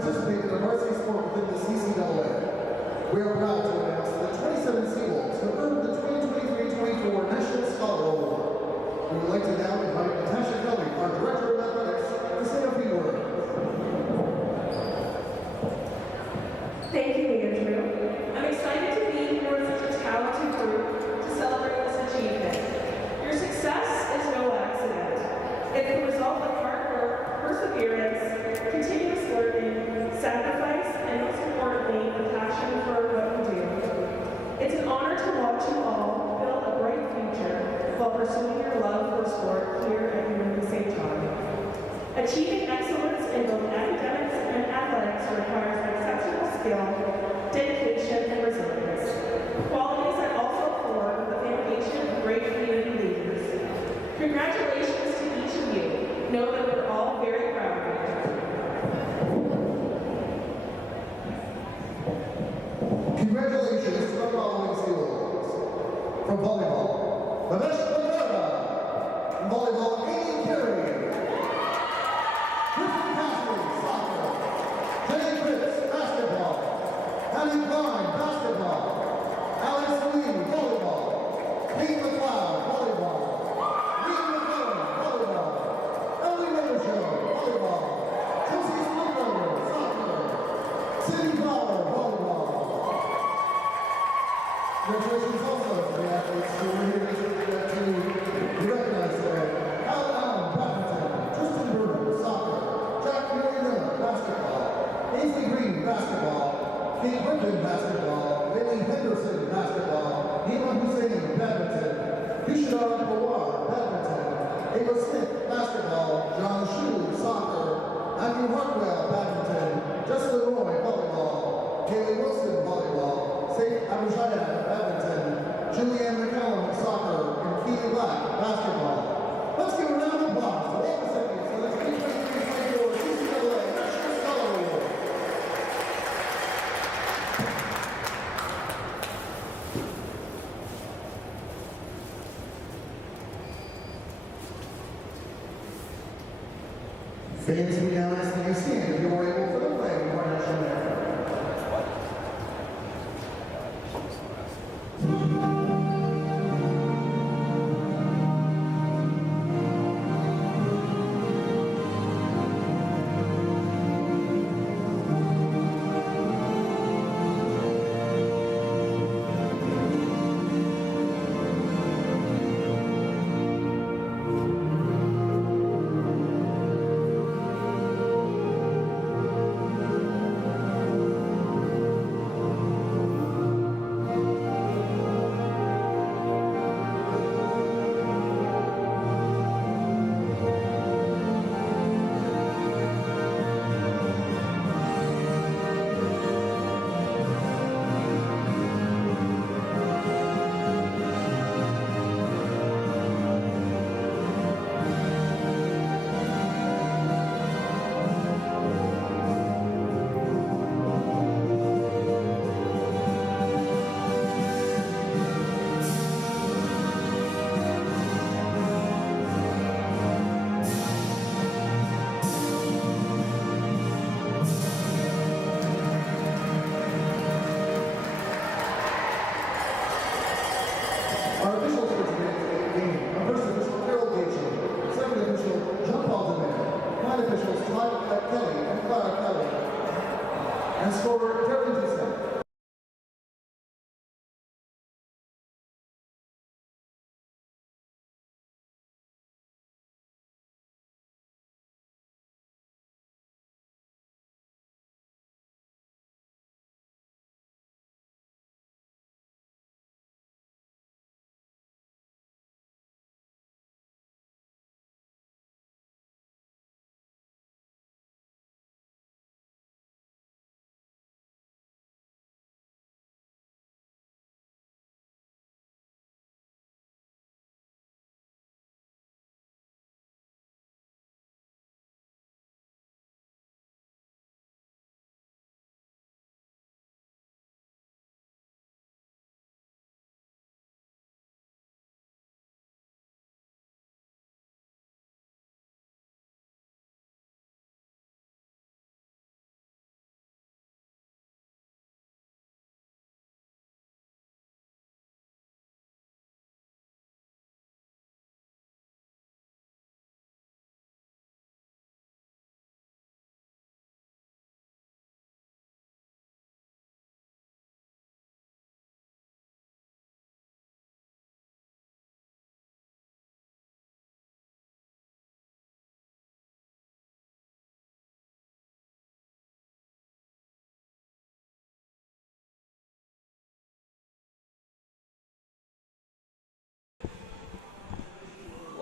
participate in a varsity sport within the CCAA. We are proud to announce that the 27 Seawolves have earned the 2023-24 National Scholar Award. We would like to now invite Natasha Kelly, our Director of Athletics, to say a few words. Thank you, Andrew. I'm excited to be here with such a talented group to celebrate this achievement. Your success is no accident. It's the result of hard work, perseverance, continuous learning, sacrifice, and most importantly, a passion for what you do. It's an honor to watch you all build a bright future while pursuing your love for sport here at UNBSJ. Achieving excellence in both academics and athletics requires exceptional skill, dedication, and resilience, qualities that also form the foundation of great community leaders. Congratulations to each of you. Know that we're all very proud of you. Congratulations to the following Seawolves. From volleyball, Ramesh Bangarda. From volleyball, Amy Carey. Basketball, Alex Lee, volleyball, Kate McLeod, volleyball, Lee McCollum, volleyball, Ellie Rojo, volleyball, Chelsea Splitter, soccer, Cindy Flower, volleyball. Congratulations also to the athletes who were here to recognize today. Alan Allen, badminton, Tristan Burton, soccer, Jack Miller, basketball, Ainsley Green, basketball, Kate Griffin, basketball, Bailey Henderson, basketball, Nima Hussein, badminton, Yushadar Pawar, badminton, Ava Smith, basketball, John Shu, soccer, Matthew Hartwell, badminton, Jessica Roy, volleyball, Kaylee Wilson, volleyball, Saif Abujayad, badminton, Julianne McCallum, soccer, and Keely Black, basketball. Let's give a round of applause to all recipients of the 2023-24 CCAA National Scholar Award. Fans, we now ask that you stand if you are able for the flag of our national anthem.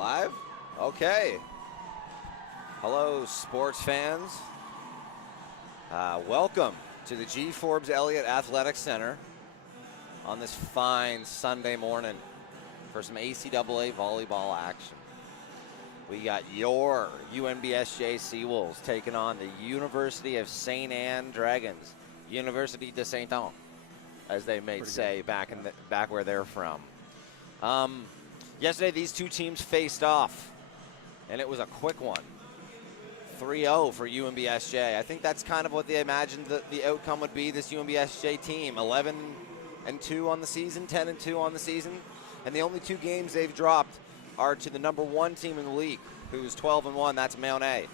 Live? Okay. Hello, sports fans. Welcome to the G. Forbes Elliott Athletic Center on this fine Sunday morning for some ACAA volleyball action. We got your UNBSJ Seawolves taking on the University of St. Anne Dragons, University de Saint Anne, as they may say back where they're from. Yesterday, these two teams faced off, and it was a quick one. 3-0 for UNBSJ. I think that's kind of what they imagined the outcome would be. This UNBSJ team, 11-2 on the season, 10-2 on the season, and the only two games they've dropped are to the number one team in the league, who's 12-1. That's Mount A.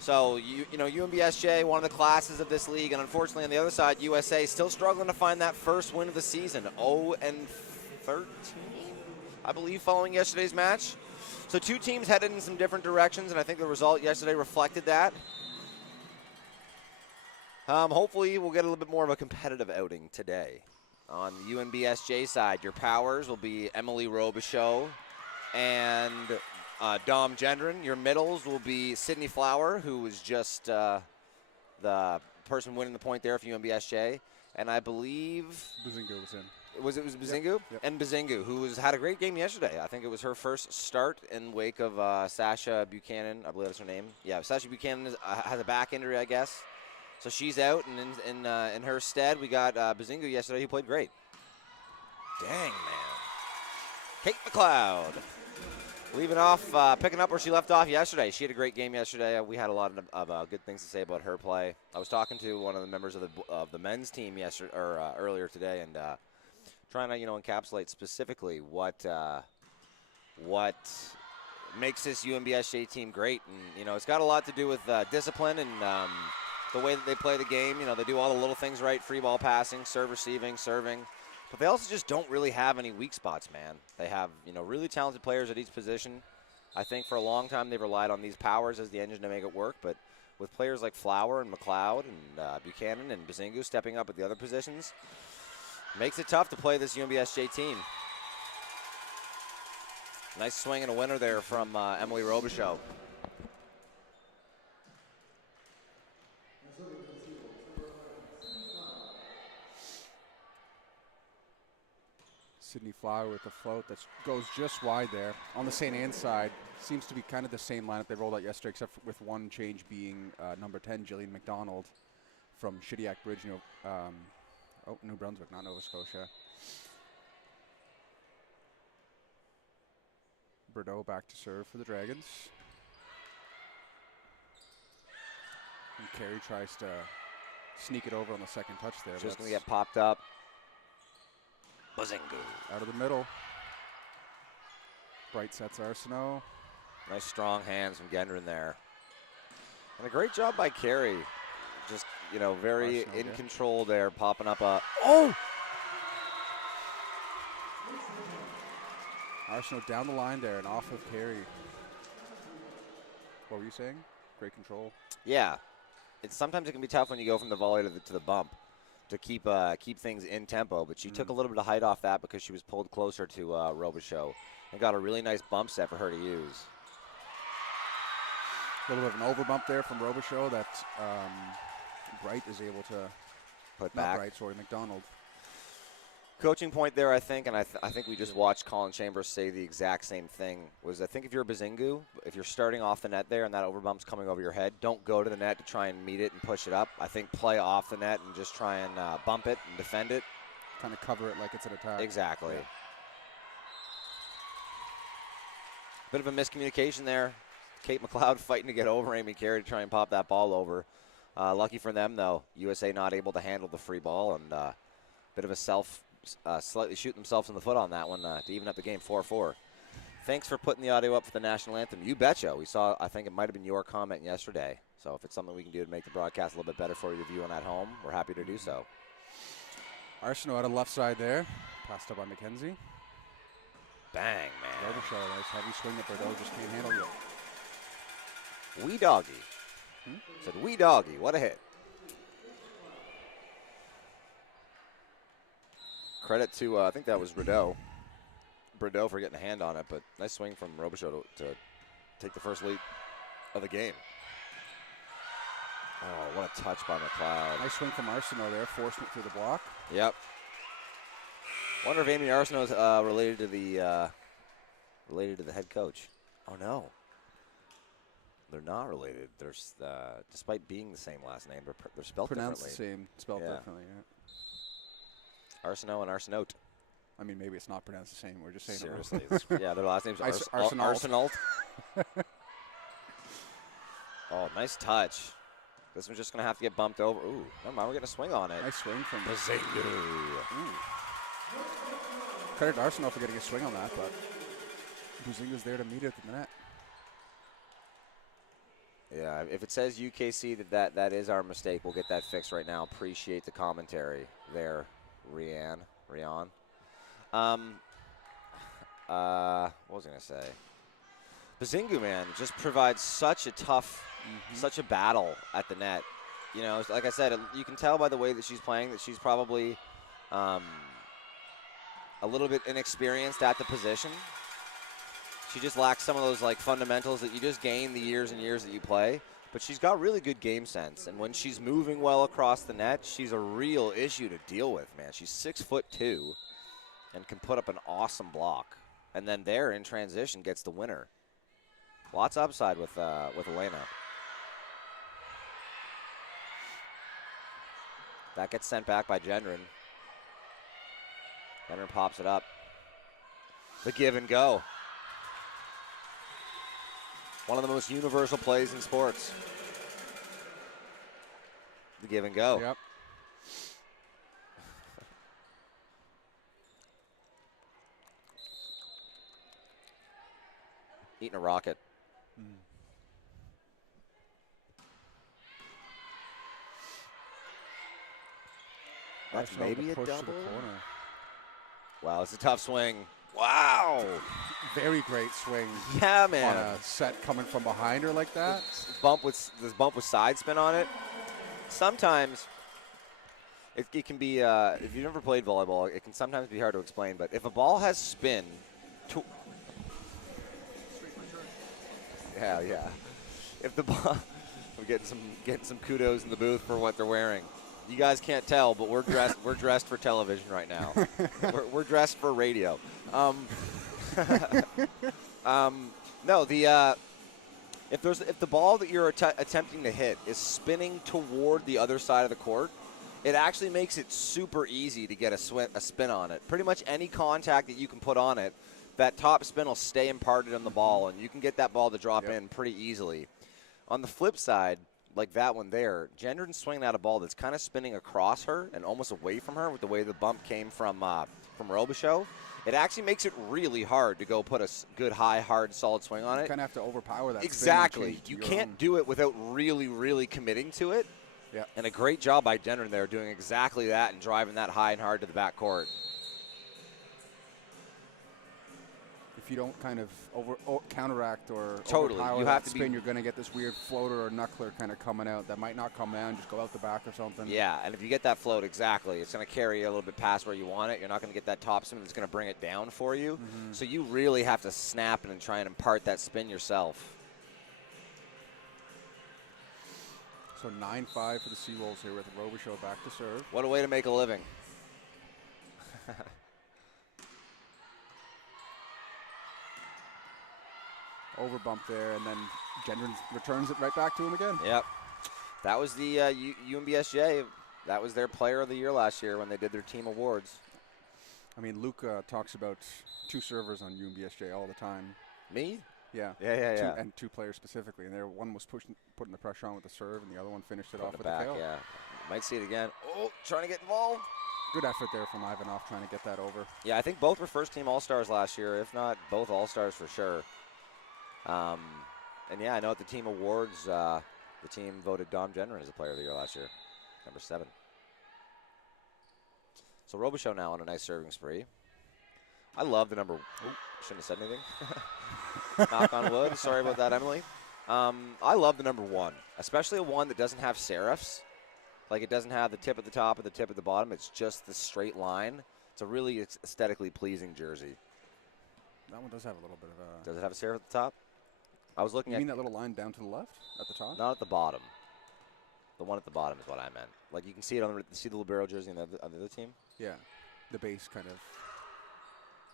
So you know UNBSJ, one of the classes of this league, and unfortunately on the other side, USA still struggling to find that first win of the season, 0-13, I believe, following yesterday's match. So two teams headed in some different directions, and I think the result yesterday reflected that. Hopefully we'll get a little bit more of a competitive outing today. On the UNBSJ side, your powers will be Emily Robichaud and Dom Gendron. Your middles will be Sydney Flower, who was just the person winning the point there for UNBSJ. And I believe Bazinga was in. It was Bazingu? Yep. And Bazingu, who had a great game yesterday. I think it was her first start in wake of Sasha Buchanan. I believe that's her name. Yeah, Sasha Buchanan has a back injury, I guess. So she's out, and in her stead, we got Bazingu yesterday, who played great. Dang, man. Kate McLeod. Leaving off, picking up where she left off yesterday. She had a great game yesterday. We had a lot of good things to say about her play. I was talking to one of the members of the men's team yesterday or earlier today, and trying to encapsulate specifically what makes this UNBSJ team great. And it's got a lot to do with discipline and the way that they play the game. They do all the little things right: free ball passing, serve receiving, serving. But they also just don't really have any weak spots, man. They have, really talented players at each position. I think for a long time they've relied on these powers as the engine to make it work. But with players like Flower and McLeod and Buchanan and Bazingu stepping up at the other positions, makes it tough to play this UNBSJ team. Nice swing and a winner there from Emily Robichaud. Sydney Flower with the float that goes just wide there. On the St. Anne side, seems to be kind of the same lineup they rolled out yesterday, except with one change being number 10, Jillian McDonald from Shediac Bridge, New Brunswick, not Nova Scotia. Bordeaux back to serve for the Dragons. And Carey tries to sneak it over on the second touch there. Just going to get popped up. Bazingu. Out of the middle. Bright sets Arsenault. Nice strong hands from Gendron there. And a great job by Carey. Just, very Arsenault, in yeah. control there, popping up a... Oh! Arsenault down the line there and off of Carey. What were you saying? Great control. Yeah. Sometimes it can be tough when you go from the volley to the bump to keep things in tempo, but she took a little bit of height off that because she was pulled closer to Robichaud and got a really nice bump set for her to use. A little bit of an over bump there from Robichaud that Bright is able to Put not back. Bright, sorry, McDonald. Coaching point there, I think, and I think we just watched Colin Chambers say the exact same thing, was I think if you're Bazingu, if you're starting off the net there and that overbump's coming over your head, don't go to the net to try and meet it and push it up. I think play off the net and just try and bump it and defend it. Kind of cover it like it's an attack. Exactly. Yeah. Bit of a miscommunication there. Kate McLeod fighting to get over Amy Carey to try and pop that ball over. Lucky for them, though, USA not able to handle the free ball, and bit of a slightly shoot themselves in the foot on that one to even up the game 4-4. Thanks for putting the audio up for the national anthem. You betcha. We saw, I think it might have been your comment yesterday. So if it's something we can do to make the broadcast a little bit better for you viewing at home, we're happy to do so. Arsenault out of left side there. Passed up by McKenzie. Bang, man. Robichaud, nice heavy swing that Bordeaux just can't handle yet. Wee doggy. Said wee doggy. What a hit. Credit to, I think that was Rideau. Bordeaux for getting a hand on it, but nice swing from Robichaud to take the first lead of the game. Oh, what a touch by McLeod. Nice swing from Arsenault there, forcing it through the block. Yep. Wonder if Amy Arsenault is related to the head coach. Oh no, they're not related. There's despite being the same last name, they're spelled Pronounced differently. the same, spelled differently. Yeah. Arsenault and Arsenault. I mean, maybe it's not pronounced the same. We're just saying Seriously, yeah, their last name's Arsenault. Arsenault. Oh, nice touch. This one's just gonna have to get bumped over. Ooh, never mind, we're getting a swing on it. Nice swing from Bazingu. Credit to Arsenault for getting a swing on that, but Bazingu's there to meet it at the net. Yeah, if it says UKC that is our mistake, we'll get that fixed right now. Appreciate the commentary there, Rian. What was I gonna say? Bazingu, man, just provides such a tough, such a battle at the net. You know, like I said, you can tell by the way that she's playing that she's probably a little bit inexperienced at the position. She just lacks some of those like fundamentals that you just gain the years and years that you play. But she's got really good game sense, and when she's moving well across the net, she's a real issue to deal with, man. She's 6'2" and can put up an awesome block, and then there in transition gets the winner. Lots of upside with Elena. That gets sent back by Gendron. Gendron pops it up. The give and go. One of the most universal plays in sports. The give and go. Yep. Eating a rocket. That's maybe a push to double. the corner. Wow, it's a tough swing. Wow. Very great swing. Yeah, man. On a set coming from behind her like that. This bump with side spin on it. Sometimes it can be, if you've never played volleyball, it can sometimes be hard to explain, but if a ball has spin, yeah. If the ball, we're getting some kudos in the booth for what they're wearing. You guys can't tell, but we're dressed. We're dressed for television right now. we're dressed for radio. No, if the ball that you're attempting to hit is spinning toward the other side of the court, it actually makes it super easy to get a spin on it. Pretty much any contact that you can put on it, that top spin will stay imparted on the ball, and you can get that ball to drop in pretty easily. On the flip side, like that one there, Gendron's swinging out a ball that's kind of spinning across her and almost away from her with the way the bump came from Robichaud. It actually makes it really hard to go put a good, high, hard, solid swing on it. You kind of have to overpower that. Exactly. You can't do it without really, really committing to it. Yeah. And a great job by Gendron there doing exactly that and driving that high and hard to the back court. If you don't kind of counteract or Totally. overpower You that have to spin, be, you're going to get this weird floater or knuckler kind of coming out that might not come down, just go out the back or something. Yeah, and if you get that float, exactly, it's going to carry you a little bit past where you want it. You're not going to get that top spin that's going to bring it down for you. So you really have to snap it and try and impart that spin yourself. So 9-5 for the Seawolves here with Robichaud back to serve. What a way to make a living. Over bump there, and then Gendron returns it right back to him again. Yep. That was the UNBSJ. That was their player of the year last year when they did their team awards. I mean, Luke talks about two servers on UNBSJ all the time. Me? Yeah. Yeah. And two players specifically. And one was putting the pressure on with the serve, and the other one finished it off with back, the kill. yeah. Might see it again. Oh, trying to get involved. Good effort there from Ivanov trying to get that over. Yeah, I think both were first-team All-Stars last year, if not both All-Stars for sure. And yeah, I know at the team awards, the team voted Dom Gendron as the player of the year last year, number 7. So Robichaud now on a nice serving spree. I love the number. Oh, shouldn't have said anything. Knock on wood. Sorry about that, Emily. I love the number 1, especially a one that doesn't have serifs. Like it doesn't have the tip at the top and the tip at the bottom. It's just the straight line. It's a really aesthetically pleasing jersey. That one does have a little bit of a... Does it have a serve at the top? I was looking You at... mean that little line down to the left at the top? Not at the bottom. The one at the bottom is what I meant. Like you can see it on the libero jersey on the other team? Yeah. The base kind of...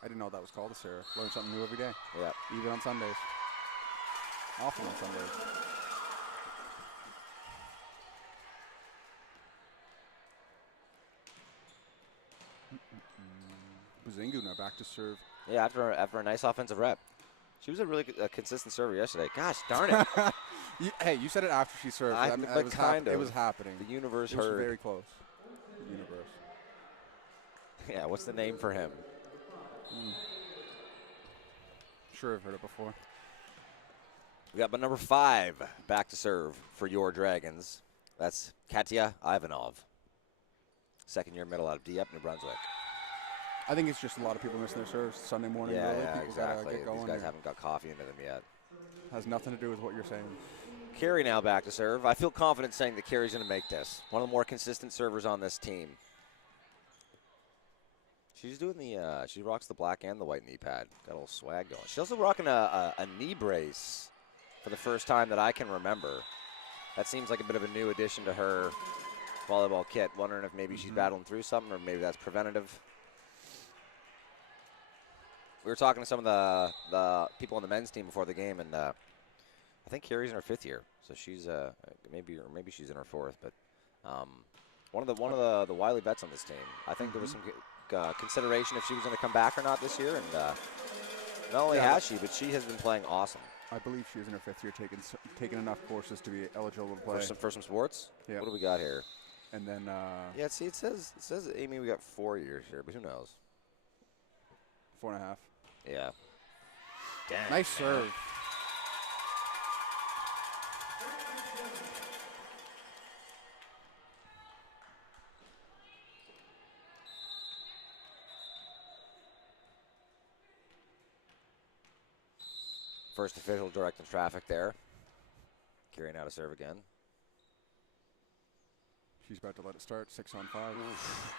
I didn't know what that was called, a serve. Learn something new every day. Yeah. Even on Sundays. Often on Sundays. Bazingu now back to serve. Yeah, after a nice offensive rep. She was a really consistent server yesterday. Gosh darn it. Hey, you said it after she served. But kind of. It was happening. The universe it was heard. very close. The universe. Yeah, what's the name for him? Sure, I've heard it before. We got number 5 back to serve for your Dragons. That's Katya Ivanov. Second-year middle out of Dieppe, New Brunswick. I think it's just a lot of people missing their serves Sunday morning. Yeah, early. yeah, People exactly. Get going These guys haven't got coffee into them yet. Has nothing to do with what you're saying. Carey now back to serve. I feel confident saying that Carey's going to make this. One of the more consistent servers on this team. She's doing she rocks the black and the white knee pad. Got a little swag going. She's also rocking a knee brace for the first time that I can remember. That seems like a bit of a new addition to her volleyball kit. Wondering if maybe she's battling through something or maybe that's preventative. We were talking to some of the people on the men's team before the game, and I think Carey's in her 5th year, so she's maybe she's in her 4th. But one of the wily vets on this team. I think there was some consideration if she was going to come back or not this year, and not only has she, but she has been playing awesome. I believe she was in her 5th year, taking enough courses to be eligible to play. For some sports? Yeah. What do we got here? And then... yeah, see, it says, Amy, we got 4 years here, but who knows? 4.5. Yeah. Damn. Nice serve. First official directing traffic there. Carrying out a serve again. She's about to let it start. 6 on 5. Oof.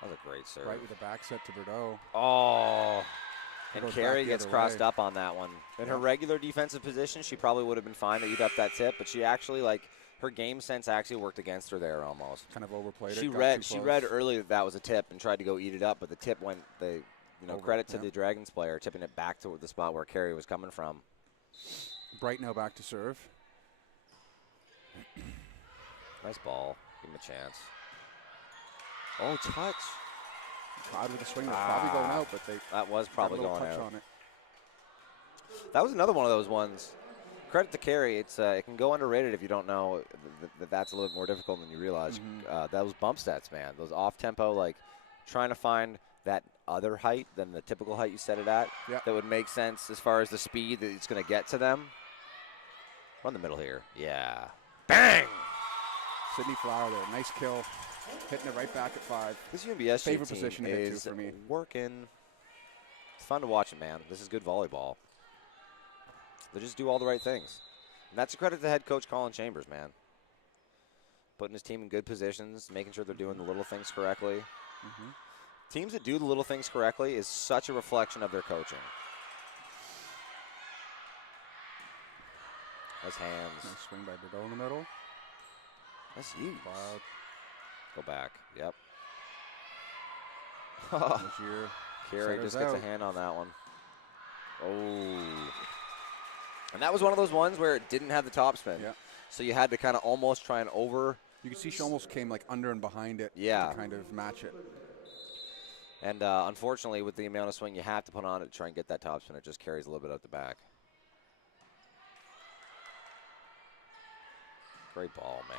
That was a great serve. Right with a back set to Bordeaux. Oh. And Goes Carey back the gets other crossed way. up on that one. In her regular defensive position, she probably would have been fine to eat up that tip, but she actually, her game sense actually worked against her there almost. Kind of overplayed She it. She read early that was a tip and tried to go eat it up, but the tip went, credit to the Dragons player, tipping it back to the spot where Carey was coming from. Bright now back to serve. Nice ball. Give him a chance. Oh, touch. Tried with a swing that's probably going out, but they that was probably got a little going touch out. on it. That was another one of those ones. Credit to Carey. It can go underrated if you don't know that that's a little bit more difficult than you realize. Those bump sets, man. Those off-tempo, trying to find that other height than the typical height you set it at. Yep. That would make sense as far as the speed that it's going to get to them. Run the middle here. Yeah. Bang! Sydney Flower there. Nice kill. Hitting it right back at 5. This UNBSJ favorite team position to hit to is for me. working. It's fun to watch it, man. This is good volleyball. They just do all the right things. And that's a credit to head coach Colin Chambers, man. Putting his team in good positions, making sure they're doing the little things correctly. Teams that do the little things correctly is such a reflection of their coaching. Nice hands. Nice swing by Bordeaux in the middle. That's huge. Wild. Go back. Yep. Legier. Carey Centers just gets out. a hand on that one. Oh. And that was one of those ones where it didn't have the topspin. Yeah. So you had to kind of almost try and over. You can see she almost came under and behind it Yeah. to kind of match it. And unfortunately, with the amount of swing you have to put on it to try and get that topspin, it just carries a little bit out the back. Great ball, man.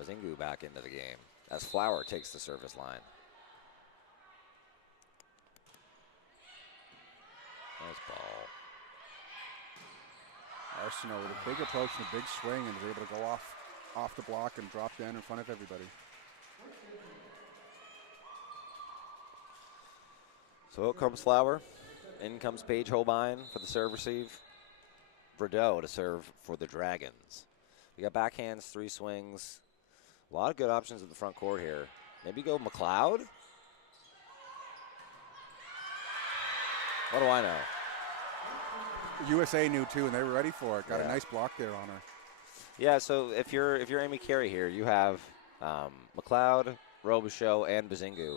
Bazingu back into the game as Flower takes the service line. Nice ball. Arsenault with a big approach and a big swing and was able to go off the block and drop down in front of everybody. So out comes Flower. In comes Paige Holbein for the serve receive. Bordeaux to serve for the Dragons. You got backhands, 3 swings. A lot of good options at the front court here. Maybe go McLeod? What do I know? USA knew too, and they were ready for it. Got a nice block there on her. Yeah, so if you're Amy Carey here, you have McLeod, Robichaux, and Bazingu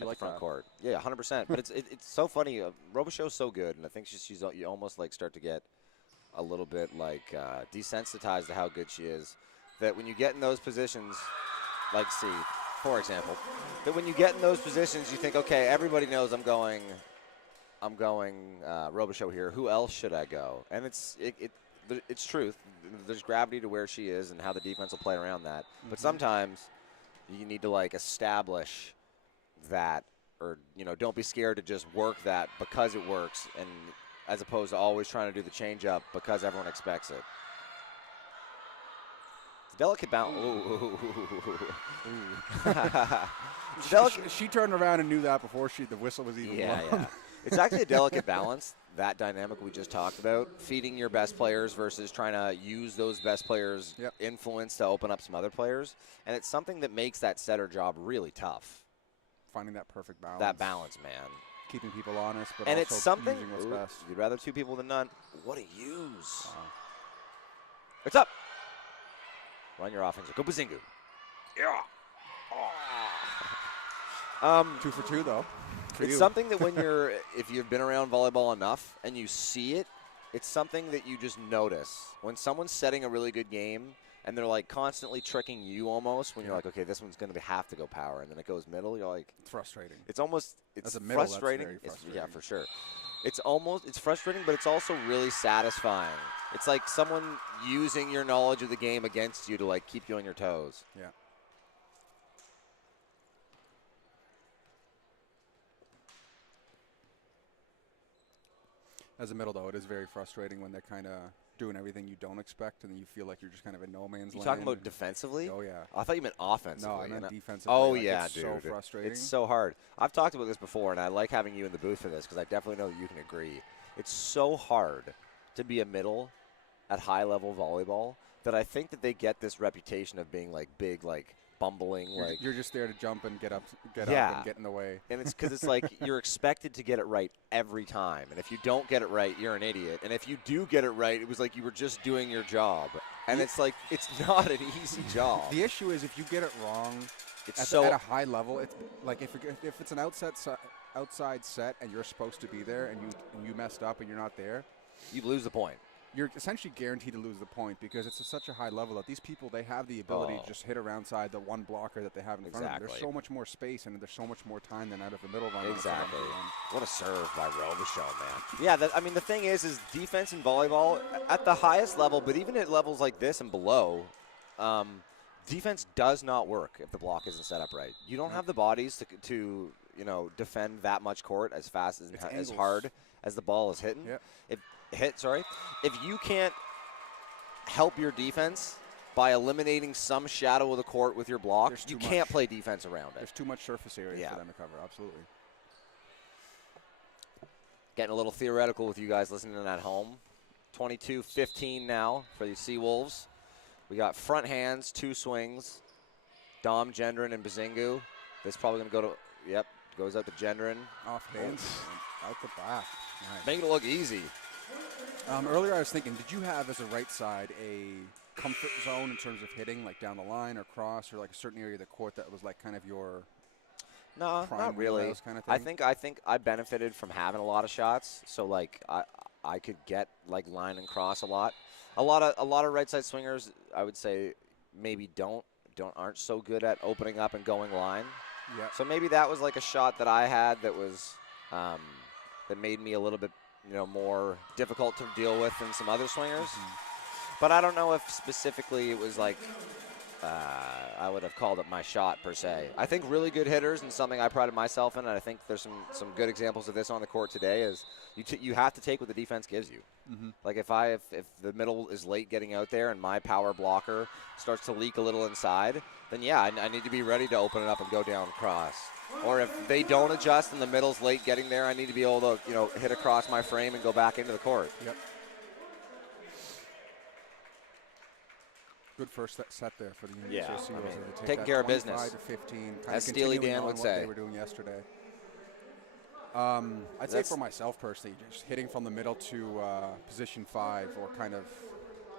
at the front court. Yeah, 100%. But it's so funny. Robichaux's so good, and I think you almost like start to get a little bit like desensitized to how good she is. That when you get in those positions, like C, for example, that when you get in those positions, you think, okay, everybody knows I'm going Robichaux here. Who else should I go? And it's truth. There's gravity to where she is and how the defense will play around that. But sometimes you need to like establish that, or don't be scared to just work that because it works, and as opposed to always trying to do the change up because everyone expects it. It's a delicate balance. She turned around and knew that before the whistle was even blown. Yeah. It's actually a delicate balance, that dynamic we just talked about, feeding your best players versus trying to use those best players' influence to open up some other players. And it's something that makes that setter job really tough. Finding that perfect balance. That balance, man. Keeping people honest, but and also it's something, using what's best. You'd rather 2 people than none. What a use. Wow. It's up. Run your offense. Go Bazingu. Yeah. Oh. 2 for 2, though. It's something that if you've been around volleyball enough and you see it, it's something that you just notice. When someone's setting a really good game and they're like constantly tricking you almost, when you're like, okay, this one's going to have to go power, and then it goes middle, you're like. It's frustrating. It's As a middle, frustrating. That's very frustrating. Yeah, for sure. It's frustrating, but it's also really satisfying. It's like someone using your knowledge of the game against you to like keep you on your toes. Yeah. As a middle, though, it is very frustrating when they're kind of doing everything you don't expect, and then you feel like you're just kind of in no man's land. You talking about defensively? Oh, yeah. I thought you meant offensively. No, I meant defensively. Oh, like, yeah, it's dude. so frustrating. It's so hard. I've talked about this before, and I like having you in the booth for this because I definitely know that you can agree. It's so hard to be a middle at high-level volleyball that I think that they get this reputation of being, like, big, like, bumbling. You're just there to jump and get up and get in the way. And it's because it's like you're expected to get it right every time. And if you don't get it right, you're an idiot. And if you do get it right, it was like you were just doing your job. And it's like it's not an easy job. The issue is if you get it wrong at a high level, it's like if it's an outside set and you're supposed to be there and you messed up and you're not there, you lose the point. You're essentially guaranteed to lose the point because it's at such a high level that these people, they have the ability to just hit around side the one blocker that they have in front of them. There's so much more space and there's so much more time than out of the middle run. Exactly. What a serve by Robichaux, man. Yeah, the thing is defense in volleyball at the highest level, but even at levels like this and below, defense does not work if the block isn't set up right. You don't have the bodies to defend that much court as fast as hard as the ball is hitting. Yep. If you can't help your defense by eliminating some shadow of the court with your block, you can't play defense around it. There's too much surface area for them to cover, absolutely. Getting a little theoretical with you guys listening at home. 22-15 now for the Seawolves. We got front hands, 2 swings. Dom, Gendron, and Bazingu. This probably going to go to, goes out to Gendron. Off hands, out the back. Nice. Making it look easy. Earlier I was thinking, did you have as a right side a comfort zone in terms of hitting, like down the line or cross, or like a certain area of the court that was like kind of your No, not really. Kind of thing? I think I benefited from having a lot of shots, so like I could get like line and cross a lot. A lot of right side swingers, I would say, maybe aren't so good at opening up and going line. Yeah. So maybe that was like a shot that I had that was that made me a little bit more difficult to deal with than some other swingers. But I don't know if specifically it was like I would have called it my shot per se. I think really good hitters, and something I prided myself in, and I think there's some good examples of this on the court today, is you have to take what the defense gives you. Like if the middle is late getting out there and my power blocker starts to leak a little inside, then I need to be ready to open it up and go down cross. Or if they don't adjust and the middle's late getting there, I need to be able to hit across my frame and go back into the court. Yep. Good first set there for the UNBSJ Yeah, Seagulls. I mean, They take taking that care of business. 25 to 15, kind As of Steely continuing Dan on would what say. they were doing yesterday. I'd say That's- for myself personally, just hitting from the middle to position 5, or kind of,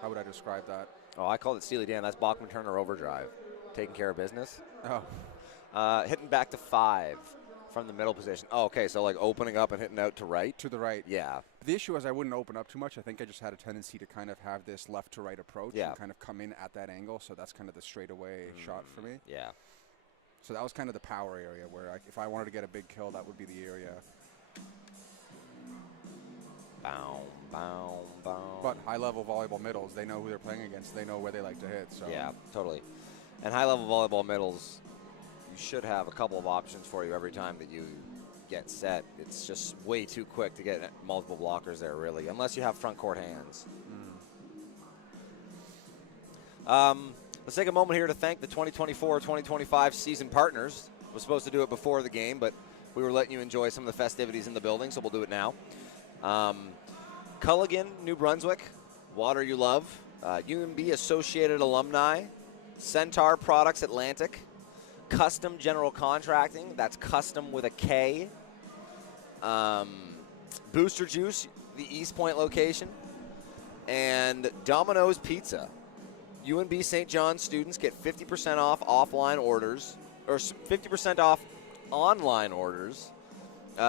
how would I describe that? Oh, I called it Steely Dan. That's Bachman-Turner overdrive. Taking care of business. Oh, Hitting back to 5 from the middle position. Oh, okay, so like opening up and hitting out to right? to the right. Yeah. The issue is I wouldn't open up too much. I think I just had a tendency to kind of have this left to right approach Yeah. and kind of come in at that angle. So that's kind of the straightaway shot for me. Yeah. So that was kind of the power area where if I wanted to get a big kill, that would be the area. Bow, bow, bow. But high-level volleyball middles, they know who they're playing against. They know where they like to hit. So Yeah, totally. And high-level volleyball middles, you should have a couple of options for you every time that you get set. It's just way too quick to get multiple blockers there, really, unless you have front court hands. Let's take a moment here to thank the 2024-2025 season partners. We're supposed to do it before the game, but we were letting you enjoy some of the festivities in the building, so we'll do it now. Culligan, New Brunswick, Water You Love, UNB Associated Alumni, Centaur Products Atlantic, Custom General Contracting, that's custom with a K, Booster Juice, the East Point location, and Domino's Pizza. UNB St. John students get 50% off offline orders, or 50% off online orders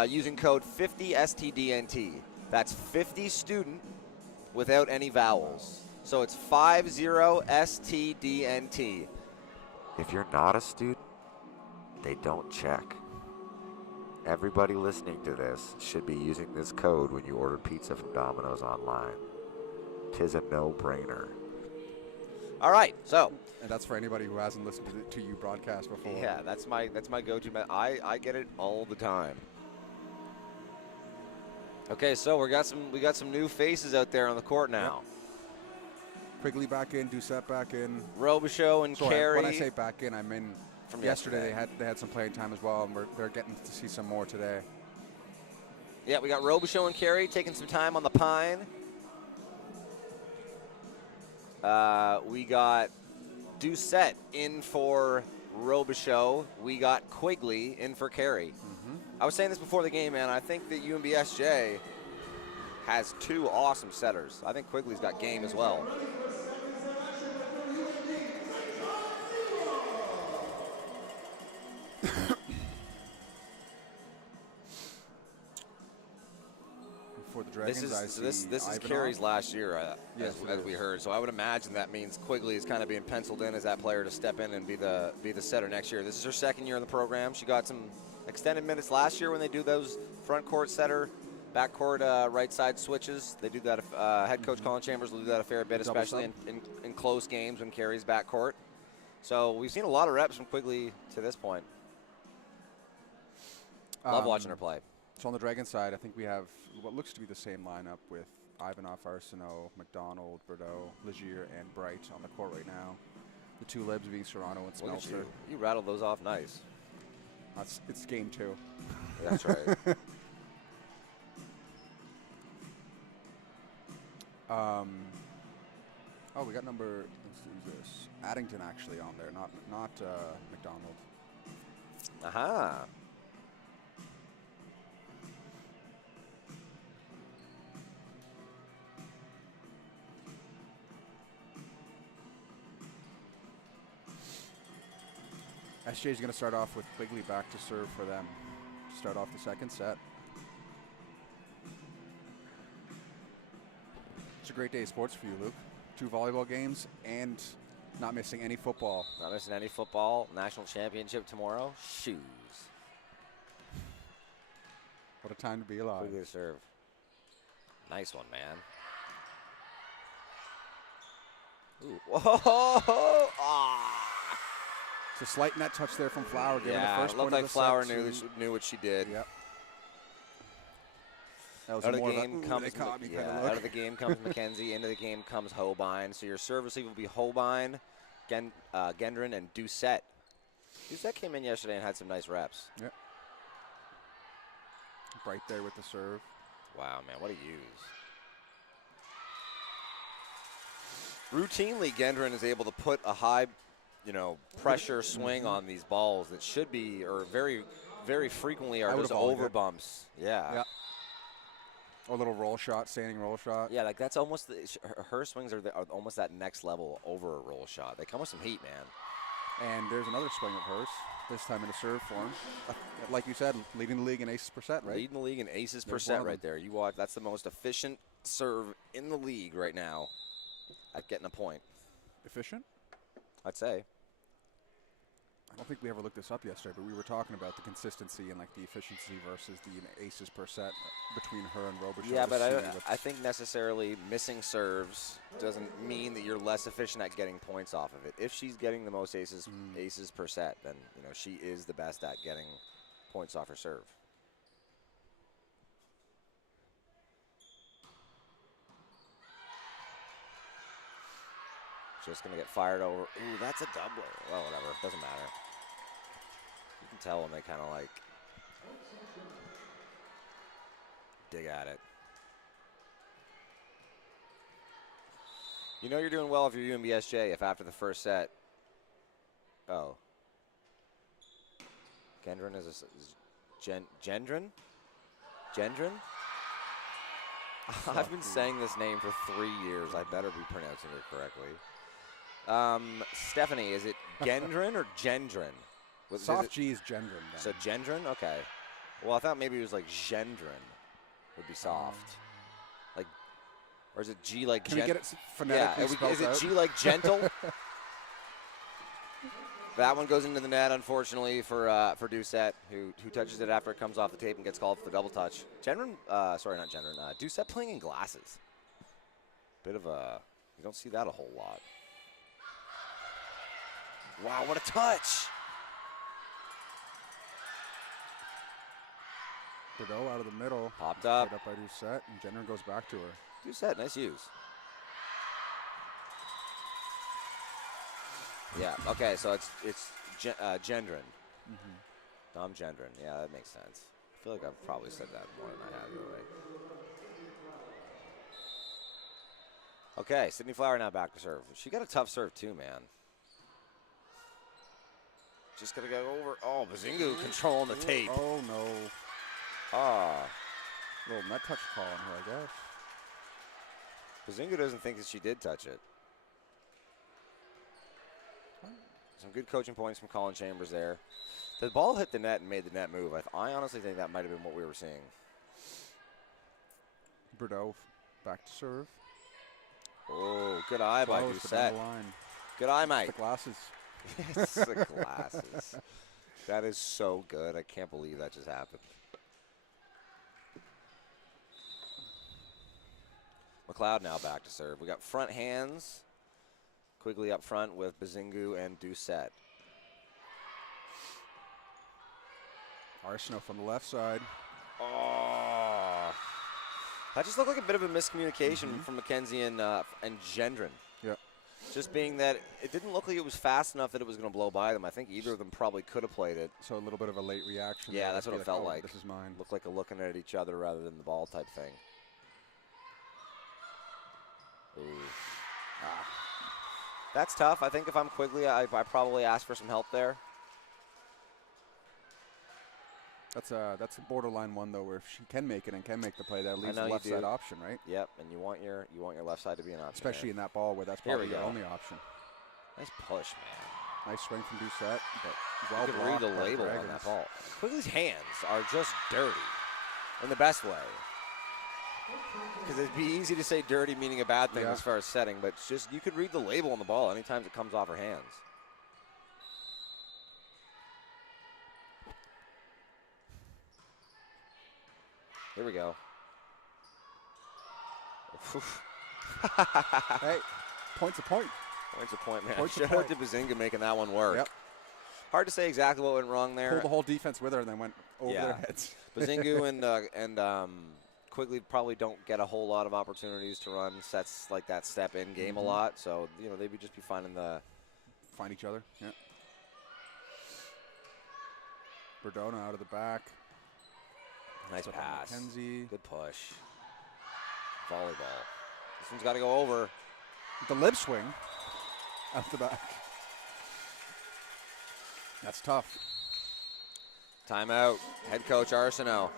using code 50STDNT. That's 50 student without any vowels. So it's 50STDNT. If you're not a student, they don't check. Everybody listening to this should be using this code when you order pizza from Domino's online. 'Tis a no-brainer. All right, so. And that's for anybody who hasn't listened to you broadcast before. Yeah, that's my go-to. I get it all the time. Okay, so we got some new faces out there on the court now. Yep. Quigley back in, Doucette back in. Robichaux and Carey. When I say back in, I mean from yesterday they had some playing time as well, and they're getting to see some more today. Yeah, we got Robichaux and Carey taking some time on the pine. We got Doucette in for Robichaux. We got Quigley in for Carey. I was saying this before the game, man. I think that UNBSJ has two awesome setters. I think Quigley's got game as well. For the Dragons, this is Carey's last year, yes, as we heard. So I would imagine that means Quigley is kind of being penciled in as that player to step in and be the setter next year. This is her second year in the program. She got some extended minutes last year when they do those front court setter, back court right side switches. They do that. Head coach Colin Chambers will do that a fair bit, especially in close games when Carey's back court. So we've seen a lot of reps from Quigley to this point. Love watching her play. So on the Dragon side, I think we have what looks to be the same lineup with Ivanov, Arsenault, McDonald, Bordeaux, Legier, and Bright on the court right now. The two libs being Serrano and Look at Smeltzer. you rattled those off nice. It's game 2. That's right. Oh, we got number. Let's do this. Addington actually on there, not McDonald. Aha. SJ is going to start off with Quigley back to serve for them. Start off the second set. It's a great day of sports for you, Luke. 2 volleyball games and not missing any football. Not missing any football. National championship tomorrow. Shoes. What a time to be alive. Quigley to serve. Nice one, man. Ooh. Whoa! Ah. It's a slight net touch there from Flower. Yeah, the first it looked point like of the Flower set knew what she did. Yep. That was Out of more the of a, game "Ooh, comes they caught me" kind of out look. of the game comes McKenzie. Into the game comes Hobein. So your service lead will be Hobein, Gendron, and Doucette. Doucette came in yesterday and had some nice reps. Yep. Right there with the serve. Wow, man, what a use. routinely Gendron is able to put a high, pressure swing on these balls that should be, or very, very frequently are just over bumps. Yeah. Or a little roll shot, standing roll shot. Yeah, like that's almost, her swings are almost that next level over a roll shot. They come with some heat, man. And there's another swing of hers, this time in a serve form. Like you said, leading the league in aces percent, right? Leading the league in aces percent right there. You watch, that's the most efficient serve in the league right now at getting a point. Efficient? I'd say. I don't think we ever looked this up yesterday, but we were talking about the consistency and like the efficiency versus the aces percent between her and Robichaud. Yeah, but I think necessarily missing serves doesn't mean that you're less efficient at getting points off of it. If she's getting the most aces per set, then she is the best at getting points off her serve. Just gonna get fired over. Ooh, that's a doubler. Well, whatever, doesn't matter. You can tell when they kind of like dig at it. You know you're doing well if you're UNBSJ if after the first set. Oh. Gendron is Gendron? Gendron? I've been saying this name for 3 years. I better be pronouncing it correctly. Stephanie, is it Gendron or Gendron? Soft G is Gendron. Then. So Gendron? Okay. Well, I thought maybe it was like Gendron would be soft. Like, or is it G like Can we get it phonetically spelled is it out? G like gentle? That one goes into the net, unfortunately, for Doucette, who touches it after it comes off the tape and gets called for the double touch. Gendron, sorry, not Gendron. Doucette playing in glasses. Bit of a, you don't see that a whole lot. Wow, what a touch! Bordeaux out of the middle. Popped up. Right up by Doucette, and Gendron goes back to her. Doucette, nice use. Yeah, okay, so it's Gendron. Dom Gendron. Yeah, that makes sense. I feel like I've probably said that more than I have the other way. Okay, Sydney Flower now back to serve. She got a tough serve too, man. Just gonna go over. Oh, Bazingu controlling the tape. Oh, no. Ah. Little net touch call on her, I guess. Bazingu doesn't think that she did touch it. Some good coaching points from Colin Chambers there. The ball hit the net and made the net move. I honestly think that might have been what we were seeing. Bordeaux back to serve. Oh, good eye by Close, but down Doucette. the line. Good eye, mate. The glasses. It's the glasses. That is so good. I can't believe that just happened. McLeod now back to serve. We got front hands. Quigley up front with Bazingu and Doucette. Arsenault from the left side. Oh. That just looked like a bit of a miscommunication from Mackenzie and Gendron. Yeah. Just being that it didn't look like it was fast enough that it was going to blow by them. I think either of them probably could have played it. So a little bit of a late reaction. Yeah, there. that's what it felt like. This is mine. Looked like a looking at each other rather than the ball type thing. Ooh. Ah. That's tough. I think if I'm Quigley, I probably ask for some help there. That's a borderline one though, where if she can make it and can make the play, that leaves the you left do. side option, right? Yep, and you want your left side to be an option. Especially there. in that ball where that's Here we probably your go. only option. Nice push, man. Nice swing from Doucette, but well You can read blocked the by label on Dragons. that ball. Quigley's hands are just dirty in the best way. Because it'd be easy to say dirty meaning a bad thing as far as setting, but it's just you could read the label on the ball anytime it comes off her hands. Here we go. Hey, point's a point. Point's a point, man. Point's a Shout out point. to Bazinga making that one work. Yep. Hard to say exactly what went wrong there. Pulled the whole defense with her and then went over their heads. Bazingu and Quigley probably don't get a whole lot of opportunities to run sets like that step in game a lot, so they would just be finding the find each other. Yeah. Berdona out of the back. Nice Up on pass. Mackenzie. Good push. Volleyball. This one's got to go over. The lip swing out the back. That's tough. Timeout. Head coach Arsenault.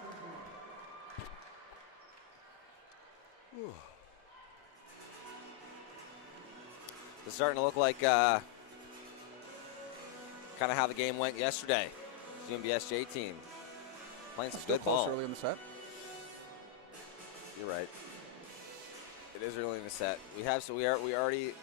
It's starting to look like kind of how the game went yesterday. UNBSJ team playing some good close ball. Early in the set. You're right. It is early in the set. We already.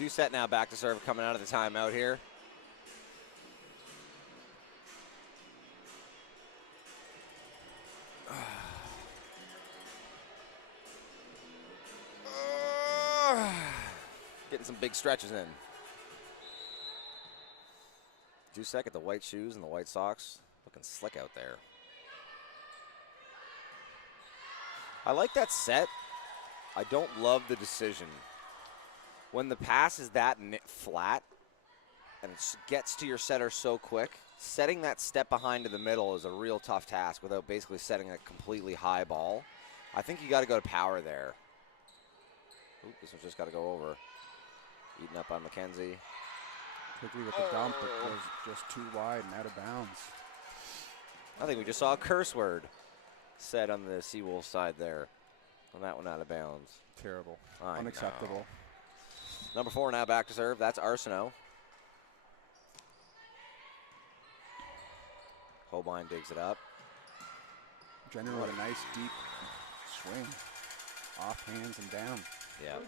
Doucette now back to serve coming out of the timeout here. Getting some big stretches in. Doucette at the white shoes and the white socks. Looking slick out there. I like that set. I don't love the decision. When the pass is that flat and it gets to your setter so quick, setting that step behind to the middle is a real tough task without basically setting a completely high ball. I think you got to go to power there. Oop, this one's just got to go over. Eating up on McKenzie. Quickly with the dump, it was just too wide and out of bounds. I think we just saw a curse word said on the Seawolf side there. On that one out of bounds. Terrible. I Unacceptable. know. Number 4 now back to serve. That's Arsenault. Holbein digs it up. Jenner with a nice deep swing. Off hands and down. Yeah.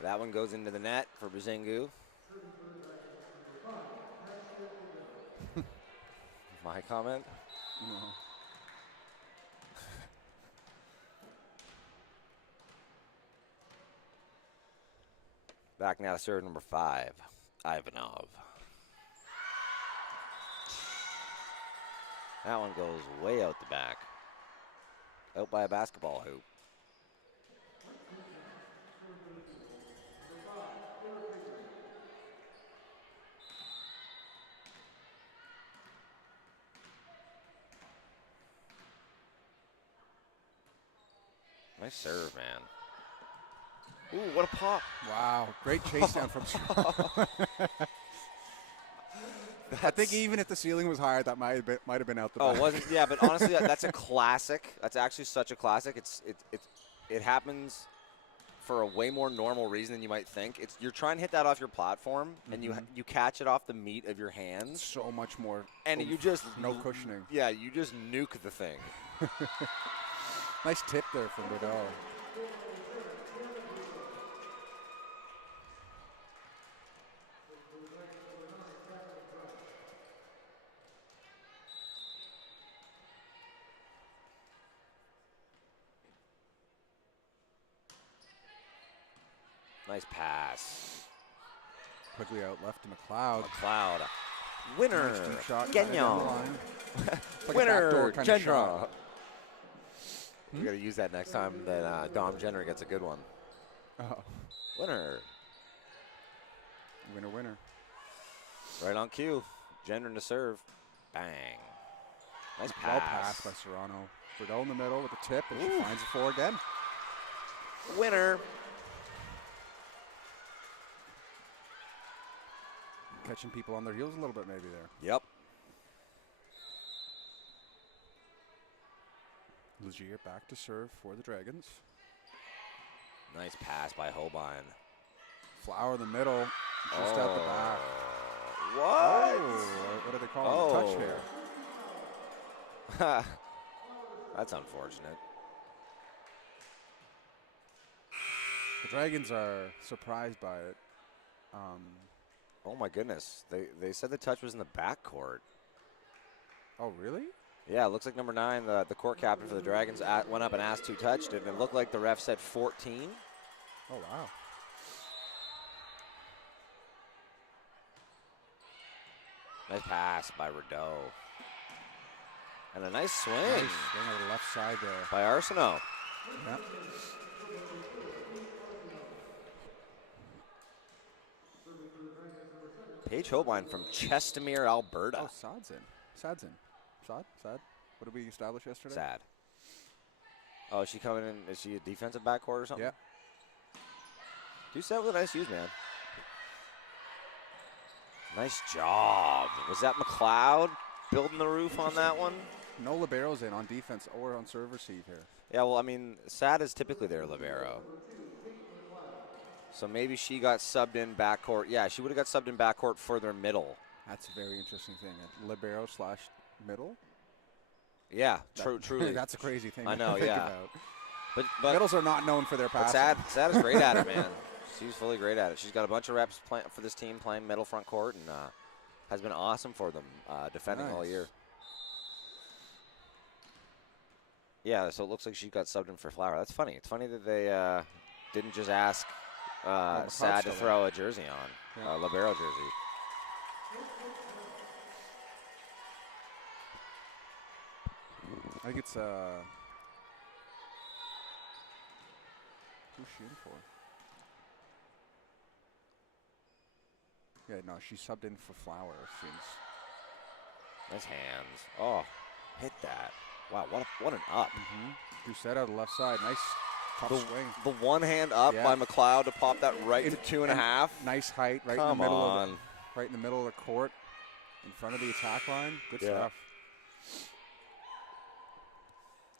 That one goes into the net for Brzangu. My comment? No. Back now to serve number 5, Ivanov. That one goes way out the back. Out by a basketball hoop. Nice serve, man. Ooh, what a pop. Wow, great chase down from I think even if the ceiling was higher, that might have been out the back. Oh, wasn't? Yeah, but honestly, that's a classic. That's actually such a classic. It happens for a way more normal reason than you might think. You're trying to hit that off your platform, and you catch it off the meat of your hands. So much more. And you just no cushioning. Yeah, you just nuke the thing. Nice tip there from Bordeaux. Nice pass. Quickly out left to McLeod. McLeod. Winner. Nice deep shot. Gagnon. Like Winner. kind of shot. We got to use that next time that Dom Jenner gets a good one. Oh. Winner. Winner, winner. Right on cue. Jenner to serve. Bang. Nice pass. Well passed by Serrano. Bordeaux in the middle with the tip, and she finds a 4 again. Winner. catching people on their heels a little bit maybe there. Yep. Legier back to serve for the Dragons. Nice pass by Holbein. Flower in the middle, just out the back. What? Oh, what do they call it? A touch here. That's unfortunate. The Dragons are surprised by it. Oh my goodness. They said the touch was in the backcourt. Oh, really? Yeah, it looks like number 9, the court captain for the Dragons, went up and asked who touched it, and it looked like the ref said 14. Oh, wow. Nice pass by Rideau. And a nice swing. Nice swing on the left side there. By Arsenault. Yep. Paige Holbein from Chestermere, Alberta. Oh, Sad's in. Sad? What did we establish yesterday? Sad. Oh, is she coming in? Is she a defensive backcourt or something? Yeah. Do set with a nice use, man. Nice job. Was that McLeod building the roof on that one? No liberos in on defense or on serve receive here. Yeah, well, I mean, Sad is typically their libero. So maybe she got subbed in backcourt. Yeah, she would have got subbed in backcourt for their middle. That's a very interesting thing. Libero slash middle? Yeah, truly. That's a crazy thing I to know, think yeah. about. But Middles are not known for their but passing. Sad is great at it, man. She's fully great at it. She's got a bunch of reps for this team playing middle front court and has been awesome for them defending all year. Yeah, so it looks like she got subbed in for Flower. That's funny. It's funny that they didn't just ask Sad to throw a jersey on, a libero jersey. I think it's who's she in for? Yeah, no, she subbed in for Flower. Seems. Nice hands. Oh, hit that. Wow, what an up. Doucette out of the left side. Nice tough swing. The one hand up by McLeod to pop that right to 2.5. Nice height, right Come in the middle on. right in the middle of the court, in front of the attack line. Good stuff.